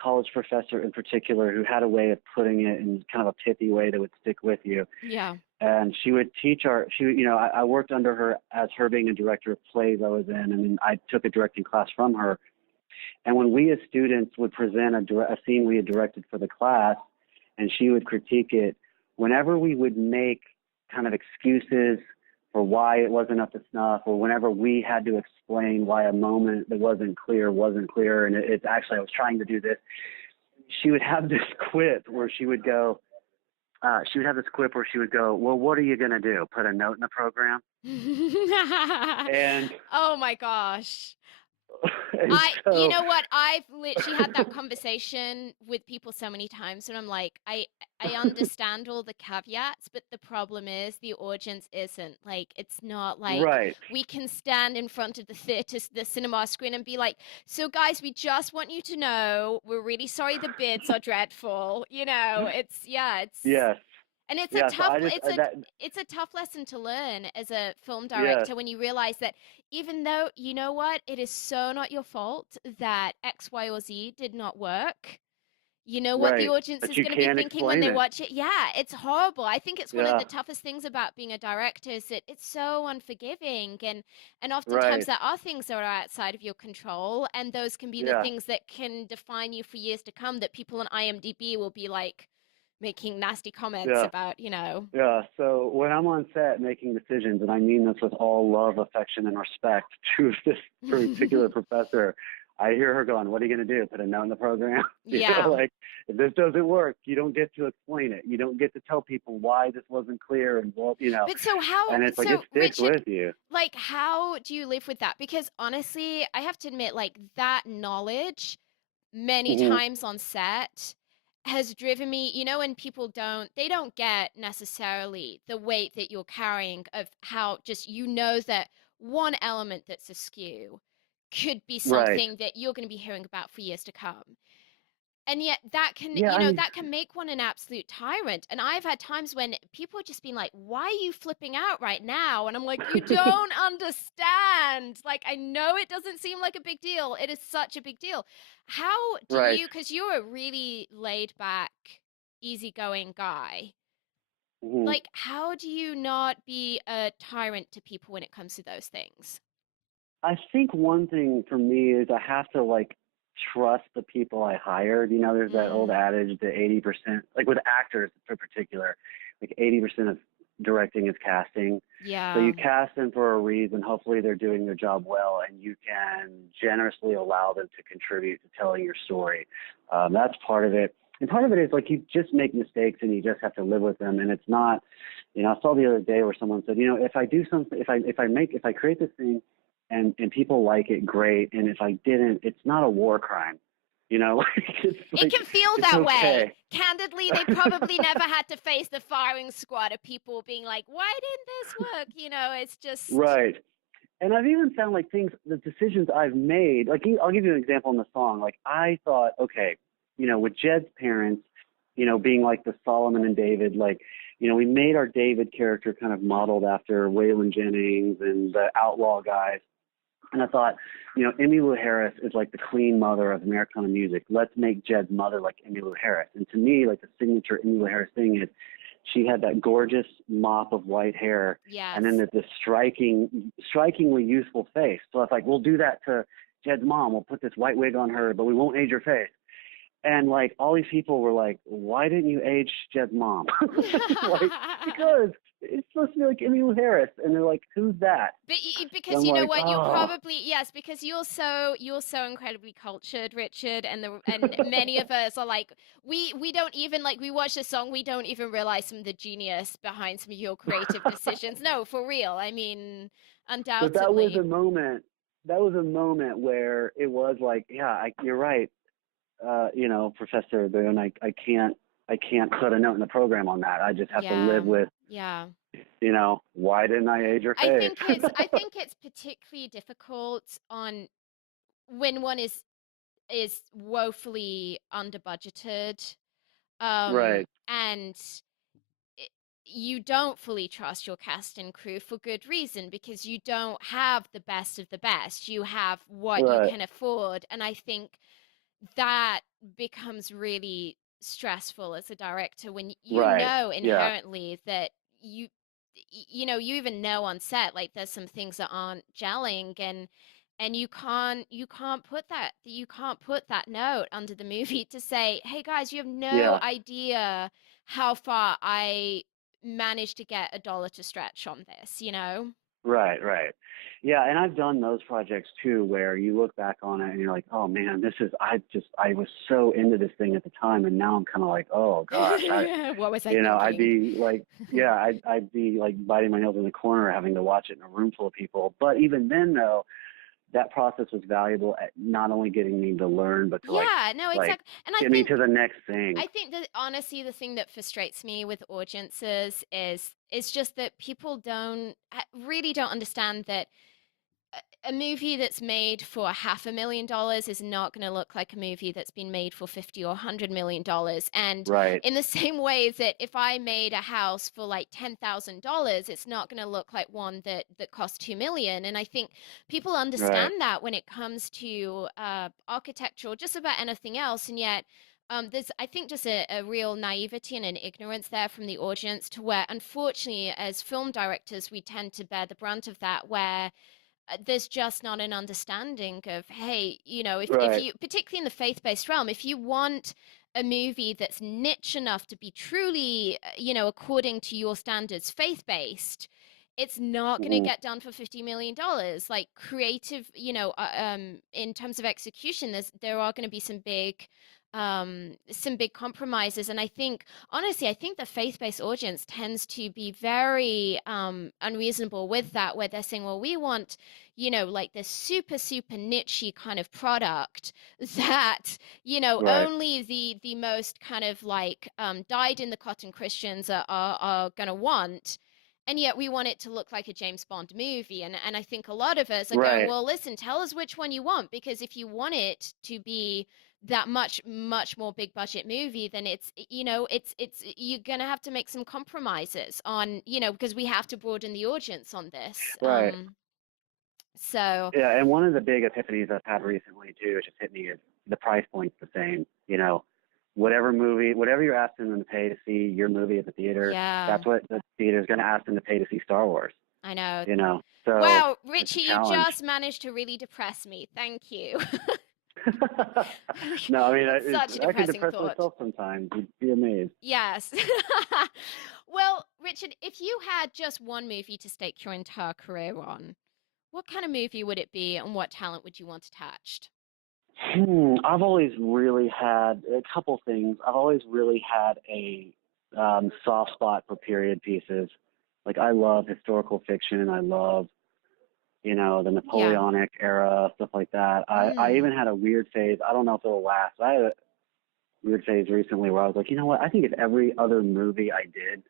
college professor in particular who had a way of putting it in kind of a pithy way that would stick with you. Yeah. And she would teach I worked under her as her being a director of plays I was in, and then I took a directing class from her. And when we as students would present a scene we had directed for the class, and she would critique it, whenever we would make kind of excuses for why it wasn't up to snuff, or whenever we had to explain why a moment that wasn't clear, and it's actually I was trying to do this, she would have this quip where she would go, well, what are you going to do? Put a note in the program? And, Oh my gosh. and You so, know what? I've literally had that conversation with people so many times, and I'm like, I understand all the caveats, but the problem is the audience isn't. Like, it's not like right, we can stand in front of the theater, the cinema screen, and be like, so guys, we just want you to know we're really sorry the bids are dreadful. You know, it's yes, and it's a yeah. So tough I just that it's a tough lesson to learn as a film yes, director when you realize that even though you know what, it is so not your fault that X, Y, or Z did not work. You know what the right. audience But is you going to be can't thinking when explain they it. watch it. Yeah, it's horrible. I think it's one of Yeah, the toughest things about being a director is that it's so unforgiving, and oftentimes right. there are things that are outside of your control, and those can be the Yeah, things that can define you for years to come, that people on IMDb will be like making nasty comments yeah. about, you know. Yeah, so when I'm on set making decisions, and I mean this with all love, affection, and respect to this particular professor, I hear her going, "What are you going to do? Put a note in the program?" Yeah. Like, if this doesn't work, you don't get to explain it. You don't get to tell people why this wasn't clear, and But so how, and it's like it so sticks Richard, with you. like, how do you live with that? Because honestly, I have to admit, like, that knowledge many Hmm. times on set has driven me, and people they don't get necessarily the weight that you're carrying of how just, that one element that's askew could be Right. something that you're going to be hearing about for years to come. And yet that can, Yeah, I mean, that can make one an absolute tyrant. And I've had times when people have just been like, why are you flipping out right now? And I'm like, you don't understand. Like, I know it doesn't seem like a big deal. It is such a big deal. How do right. you, because you're a really laid back, easygoing guy. Mhm. like, how do you not be a tyrant to people when it comes to those things? I think one thing for me is I have to like trust the people I hired. You know, there's that old Mm, adage that 80%, like with actors in particular, like 80% of directing is casting. So yeah. you cast them for a reason. Hopefully they're doing their job well, and you can generously allow them to contribute to telling your story. That's part of it. And part of it is like you just make mistakes and you just have to live with them. And it's not, you know, I saw the other day where someone said, you know, if I do something, if I create this thing and people like it, great. And if I didn't, it's not a war crime. You know, It can feel it's that way. okay. Candidly, they probably never had to face the firing squad of people being like, why didn't this work? You know, it's just, Right. And I've even found like things, the decisions I've made, like I'll give you an example in the song. Like I thought, okay, you know, with Jed's parents, you know, being like the Solomon and David, like, you know, we made our David character kind of modeled after Waylon Jennings and the outlaw guys. And I thought, you know, Emmylou Harris is like the queen mother of Americana music. Let's make Jed's mother like Emmylou Harris. And to me, like the signature Emmylou Harris thing is she had that gorgeous mop of white hair and then yes. this strikingly youthful face. So it's like, we'll do that to Jed's mom. We'll put this white wig on her, but we won't age her face. And like all these people were like, "Why didn't you age Jed's mom?" Like because it's supposed to be like Emmylou Harris, and they're like, "Who's that?" But And because I'm you know like, what, you're "Oh, probably yes, because you're so incredibly cultured, Richard, and many of us are like we don't even like we watch a song, we don't even realize some of the genius behind some of your creative decisions. No, for real. I mean, but that was a undoubtedly. moment. That was a moment where it was like, yeah, you're right. You know, Professor Boone, I can't put a note in the program on that. I just have to live Yeah, with, yeah. you know, why didn't I age your face? I think it's particularly difficult on when one is woefully under budgeted. Right, And i- you don't fully trust your cast and crew for good reason because you don't have the best of the best. You have what you right, can afford. And I think that becomes really stressful as a director when you right. know Yeah, inherently that you you even know on set like there's some things that aren't gelling and you can't put that note under the movie to say, hey guys, you have no yeah. idea how far I managed to get a dollar to stretch on this, you know? Right, right. Yeah, and I've done those projects too where you look back on it and you're like, "Oh man, I was so into this thing at the time and now I'm kind of like, "Oh gosh, What was I you know, I'd thinking? be like, yeah, I'd be like biting my nails in the corner having to watch it in a room full of people." But even then though, that process was valuable at not only getting me to learn but to Yeah, no, like exactly. And get me to the next thing. I think that honestly, the thing that frustrates me with audiences is just that people really don't understand that a movie that's made for $500,000 is not going to look like a movie that's been made for 50 or $100 million. And Right, in the same way that if I made a house for like $10,000, it's not going to look like one that cost 2 million. And I think people right, understand that when it comes to architecture or just about anything else, and yet. There's, I think, just a real naivety and an ignorance there from the audience to where, unfortunately, as film directors, we tend to bear the brunt of that, where there's just not an understanding of, hey, if right, you, particularly in the faith-based realm, if you want a movie that's niche enough to be truly according to your standards faith-based, it's not going to hmm get done for $50 million. Like creative, in terms of execution, there are going to be some big compromises. And I think, honestly, I think the faith-based audience tends to be very unreasonable with that, where they're saying, well, we want, like this super, super niche kind of product that, right, only the most kind of like dyed in the cotton Christians are gonna want. And yet we want it to look like a James Bond movie. And I think a lot of us are going, right. well, listen, tell us which one you want, because if you want it to be that much much more big budget movie, then it's you're gonna have to make some compromises on, because we have to broaden the audience on this. Right. So Yeah, and one of the big epiphanies I've had recently too, it just hit me is the price point's the same. You know, whatever you're asking them to pay to see your movie at the theater, Yeah, that's what the theater's going to ask them to pay to see Star Wars. I know. You know, so Wow, it's Richie, a you challenge. just managed to really depress me. Thank you. No, I mean, That's such a I can depressing depress thought. myself sometimes. You'd be amazed. Yes. Well, Richard, if you had just one movie to stake your entire career on, what kind of movie would it be and what talent would you want attached? I've always really had a couple things. I've always really had a soft spot for period pieces. Like I love historical fiction. I love, the Yeah. Napoleonic era, stuff like that. I Mm. even had a weird phase. I don't know if it'll last. I had a weird phase recently where I was like, you know what? I think if every other movie I did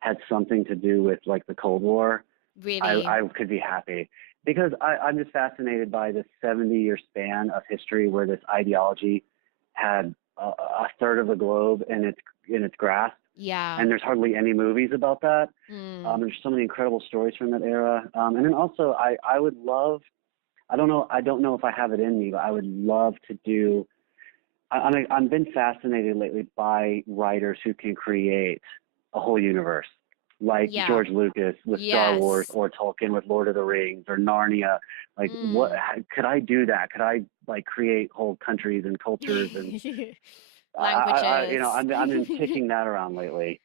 had something to do with like the Cold War, Really? I could be happy because I'm just fascinated by this 70-year span of history where this ideology had a third of the globe in its grasp, Yeah. and there's hardly any movies about that. Mm. There's so many incredible stories from that era, and then also I would love. I don't know if I have it in me, but I would love to do. I've been fascinated lately by writers who can create a whole universe, like Yeah. George Lucas with Star Wars, Yes. or Tolkien with Lord of the Rings, or Narnia. Like, what Mm. could I do that? Could I like create whole countries and cultures? And Languages. I've been kicking that around lately.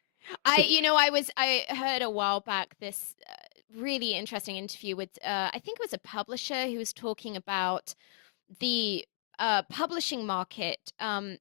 I heard a while back this really interesting interview with, I think it was a publisher who was talking about the publishing market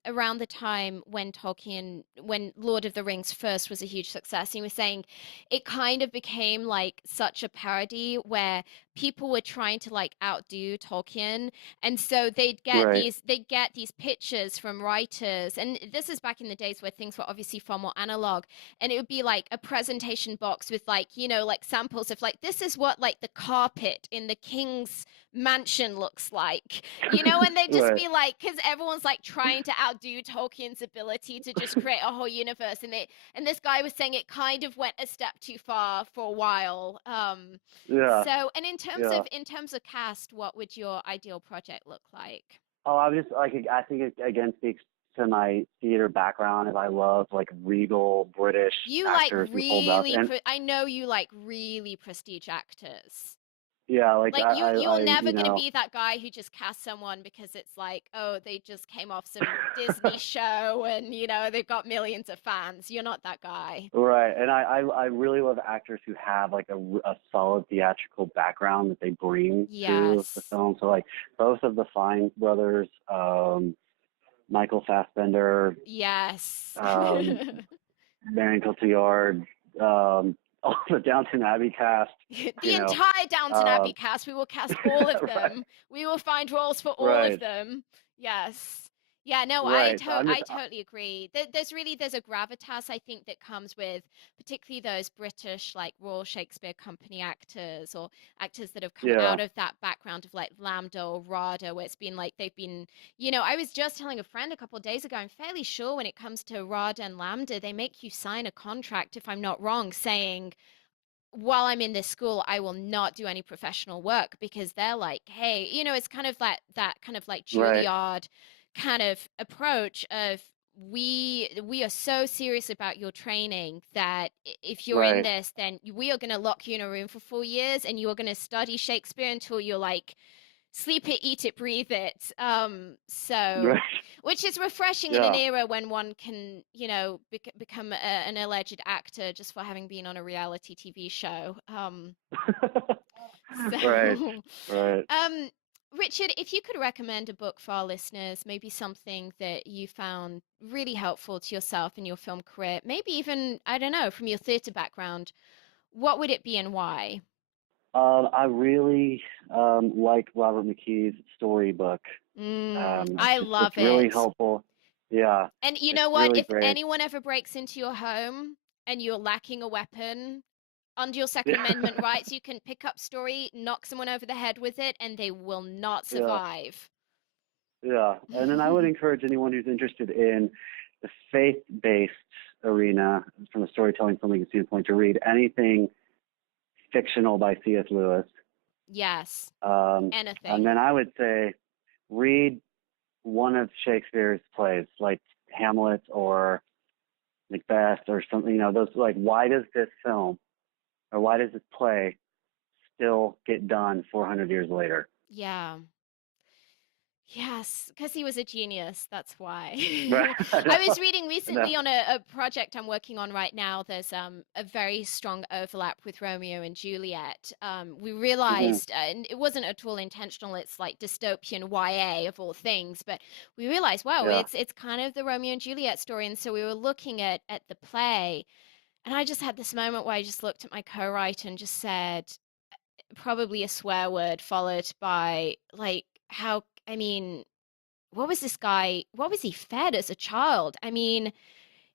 around the time when Lord of the Rings first was a huge success. He was saying it kind of became like such a parody where people were trying to like outdo Tolkien, and so Right, they'd get these pitches from writers, and this is back in the days where things were obviously far more analog, and it would be like a presentation box with like like samples of like this is what like the carpet in the king's mansion looks like, and they'd just right, be like, because everyone's like trying to outdo Tolkien's ability to just create a whole universe, and this guy was saying it kind of went a step too far for a while. yeah, So, and in terms yeah. of cast, what would your ideal project look like? Oh, I'm just like I think it again speaks to my theater background, and I love like regal British You like actors who hold up. And I know you like really prestige actors. yeah, like Like you're never you gonna know, be that guy who just casts someone because it's like, oh, they just came off some Disney show and they've got millions of fans. You're not that guy. right. And I really love actors who have like a solid theatrical background that they bring to the Yes. film. So like both of the Fine brothers, Michael Fassbender, Yes. um, Marion Cotillard, all the Downton Abbey cast, The you know, entire Downton Abbey um, cast, we will cast all of right, them. We will find roles for all of right, them. Yes. Yeah, no, right. So I'm I just, totally agree. There's a gravitas I think that comes with particularly those British like Royal Shakespeare Company actors or actors that have come yeah, out of that background of like Lambda or RADA, where it's been like they've been, I was just telling a friend a couple of days ago, I'm fairly sure when it comes to RADA and Lambda, they make you sign a contract, if I'm not wrong, saying while I'm in this school, I will not do any professional work because they're like, hey, it's kind of that kind of like right, Juilliard kind of approach of we are so serious about your training that if you're in right, this, then we are going to lock you in a room for 4 years and you are going to study Shakespeare until you're like sleep it, eat it, breathe it. So, right, which is refreshing in an yeah, era when one can, become an alleged actor just for having been on a reality TV show. right, So, right. um, Richard, if you could recommend a book for our listeners, maybe something that you found really helpful to yourself in your film career, maybe even, I don't know, from your theater background, what would it be and why? I really like Robert McKee's storybook. I It's love really it. helpful. Yeah, And you it's know what? really If great. anyone ever breaks into your home and you're lacking a weapon, under your Second Yeah, Amendment rights, you can pick up story, knock someone over the head with it, and they will not yeah, survive. yeah. And then I would encourage anyone who's interested in the faith-based arena from a storytelling filmmaking standpoint to read anything fictional by C.S. Lewis. Yes, And anything. then I would say read one of Shakespeare's plays, like Hamlet or Macbeth or something. Those like, why does this film or why does this play still get done 400 years later? Yeah. Yes, because he was a genius. That's why. Right. I I know. was reading I know. recently on a project I'm working on right now. There's a very strong overlap with Romeo and Juliet. We Hmm. realized, and it wasn't at all intentional. It's like dystopian YA of all things, but we realized, wow, Yeah. it's kind of the Romeo and Juliet story. And so we were looking at the play, and I just had this moment where I just looked at my co-writer and just said, probably a swear word followed by like how I mean what was this guy, what was he fed as a child? I mean,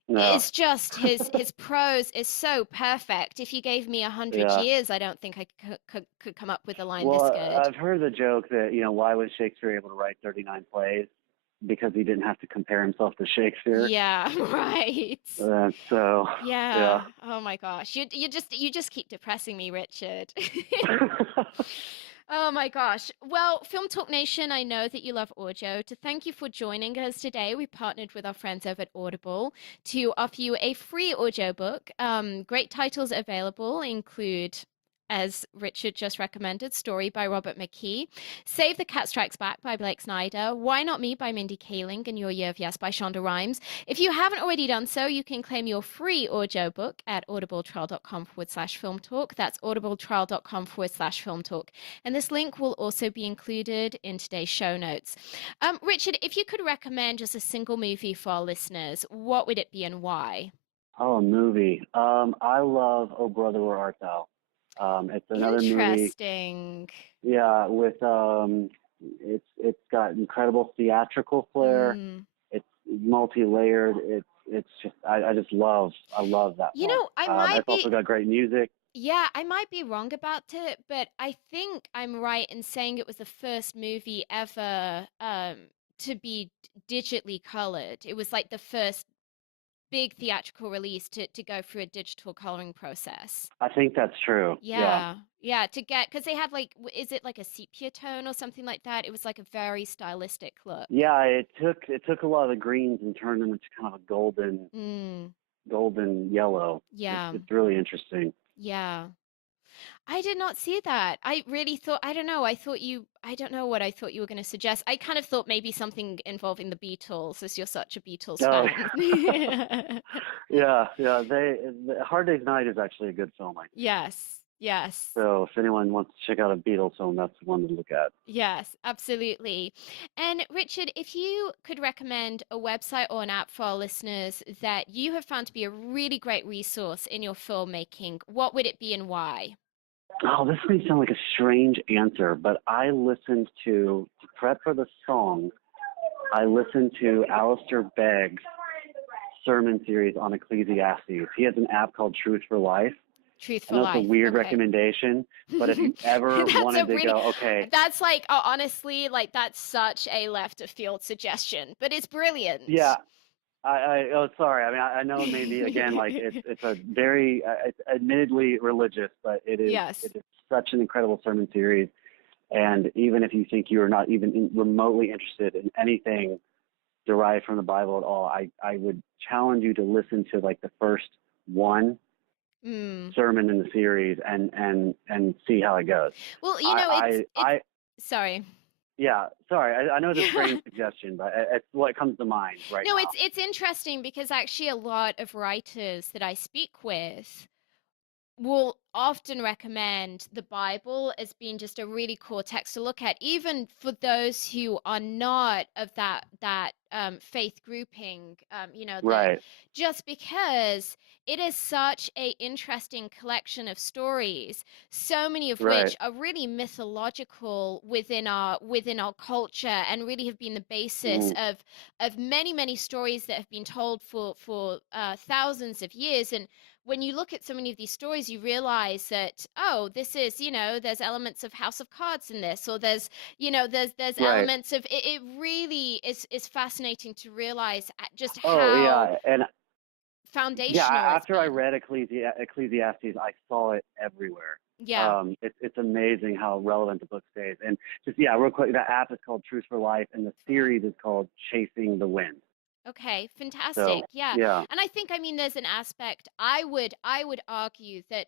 No. it's just his prose is so perfect. If you gave me 100 Yeah. years, I don't think I could come up with a line this Well, good. I've heard the joke that, why was Shakespeare able to write 39 plays? Because he didn't have to compare himself to Shakespeare. Yeah, right. So, yeah. Yeah. Oh my gosh. You just keep depressing me, Richard. Oh my gosh. Well, Film Talk Nation, I know that you love audio. To thank you for joining us today, we partnered with our friends over at Audible to offer you a free audiobook. Great titles available include, as Richard just recommended, Story by Robert McKee, Save the Cat Strikes Back by Blake Snyder, Why Not Me by Mindy Kaling, and Your Year of Yes by Shonda Rhimes. If you haven't already done so, you can claim your free audiobook at audibletrial.com/film talk. That's audibletrial.com/film talk. And this link will also be included in today's show notes. Richard, if you could recommend just a single movie for our listeners, what would it be and why? Oh, a movie. I love Oh Brother Where Art Thou. It's another movie. Interesting. Yeah, with it's got incredible theatrical flair. Mm. It's multi-layered. It's just I love that You film. know, I might It's also be, got great music. yeah, I might be wrong about it, but I think I'm right in saying it was the first movie ever to be digitally colored. It was like the first big theatrical release to go through a digital coloring process. I think that's true. Yeah. Yeah, yeah, to get because they had like, is it like a sepia tone or something like that? It was like a very stylistic look. Yeah, it took a lot of the greens and turned them into kind of a Mm, golden yellow. yeah, It's really interesting. yeah. I did not see that. I really thought, I don't know, I don't know what I thought you were going to suggest. I kind of thought maybe something involving the Beatles, as you're such a Beatles Oh, fan. yeah. Hard Day's Night is actually a good film, I think. Yes, yes. So if anyone wants to check out a Beatles film, that's the one to look at. Yes, absolutely. And Richard, if you could recommend a website or an app for our listeners that you have found to be a really great resource in your filmmaking, what would it be and why? Oh, this may sound like a strange answer, but I listened to prep for the song, I listened to Alistair Begg's sermon series on Ecclesiastes. He has an app called Truth for Life. Truth I for know it's a life. weird Okay. recommendation, but if you ever That's a wanted to really, go, okay, that's like, honestly, like that's such a left of field suggestion, but it's yeah, brilliant. oh, sorry. I mean, I know maybe again, like it's a very, it's admittedly religious, but Yes. it is such an incredible sermon series. And even if you think you are not even remotely interested in anything derived from the Bible at all, I would challenge you to listen to like the first one Mm. sermon in the series and see how it goes. Well, you know, it's, I sorry. yeah, sorry. I know it's a strange suggestion, but it's what comes to mind right No, now. it's interesting because actually a lot of writers that I speak with will often recommend the Bible as being just a really cool text to look at, even for those who are not of that faith grouping. That Right, just because it is such a interesting collection of stories, so many of right. which are really mythological within our culture, and really have been the basis Mm, of many stories that have been told for thousands of years. And when you look at so many of these stories, you realize that, oh, this is, there's elements of House of Cards in this, or there's right. elements of it. It really is fascinating to realize just Oh how yeah, and yeah. foundational it's After I been. read Ecclesiastes, I saw it everywhere. Yeah. It's amazing how relevant the book stays. And just yeah, real quick, the app is called Truth for Life, and the For life. series is called Chasing the Wind. Okay, So fantastic. Yeah. yeah, And I think, I mean, there's an aspect I would argue that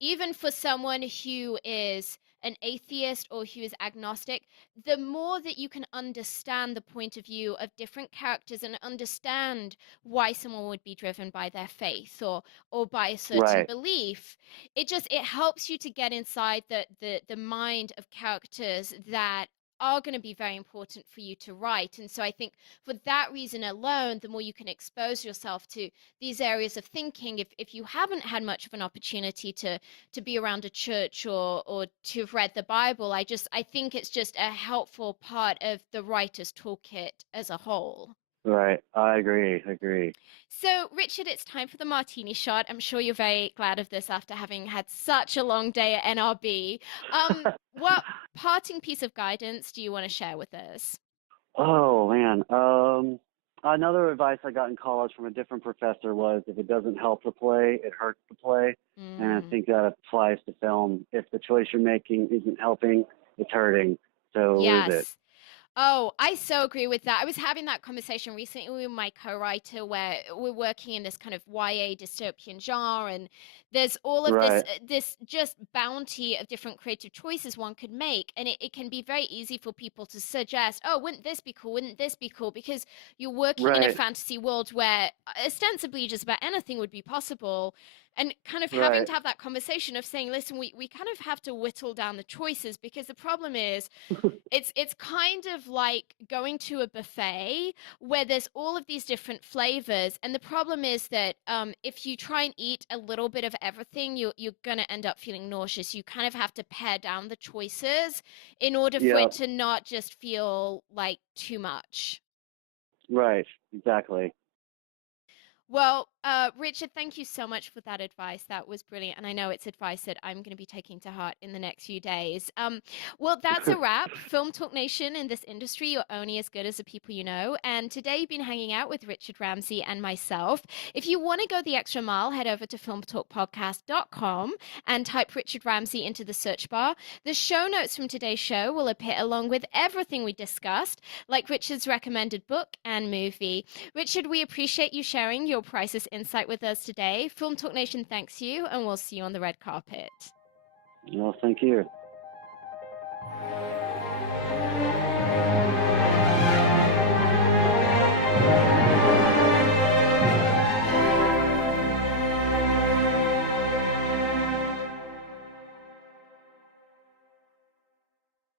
even for someone who is an atheist or who is agnostic, the more that you can understand the point of view of different characters and understand why someone would be driven by their faith or by a certain right, belief, it helps you to get inside the mind of characters that are going to be very important for you to write. And so I think for that reason alone, the more you can expose yourself to these areas of thinking, if you haven't had much of an opportunity to be around a church or to have read the Bible, I think it's just a helpful part of the writer's toolkit as a whole. right. I agree. I agree. So, Richard, it's time for the martini shot. I'm sure you're very glad of this after having had such a long day at NRB. What parting piece of guidance do you want to share with us? Oh man. Another advice I got in college from a different professor was if it doesn't help the play, it hurts the play. And I Mm. think that applies to film. If the choice you're making isn't helping, it's hurting. So lose it. Yes. Oh, I so agree with that. I was having that conversation recently with my co-writer where we're working in this kind of YA dystopian genre, and there's all of this Right. this just bounty of different creative choices one could make. And it can be very easy for people to suggest, oh, wouldn't this be cool? Wouldn't this be cool? Because you're working in a Right. fantasy world where ostensibly just about anything would be possible. And kind of having Right. to have that conversation of saying, listen, we kind of have to whittle down the choices because the problem is it's kind of like going to a buffet where there's all of these different flavors, and the problem is that if you try and eat a little bit of everything, you're gonna end up feeling nauseous. You kind of have to pare down the choices in order for it Yep. to not just feel like too much. Right. Exactly. Well, Richard, thank you so much for that advice. That was brilliant. And I know it's advice that I'm going to be taking to heart in the next few days. Well, that's a wrap. Film Talk Nation, in this industry, you're only as good as the people you know. And today you've been hanging out with Richard Ramsey and myself. If you want to go the extra mile, head over to filmtalkpodcast.com and type Richard Ramsey into the search bar. The show notes from today's show will appear along with everything we discussed, like Richard's recommended book and movie. Richard, we appreciate you sharing your priceless insight with us today. Film Talk Nation thanks you, and we'll see you on the red carpet. Well, thank you.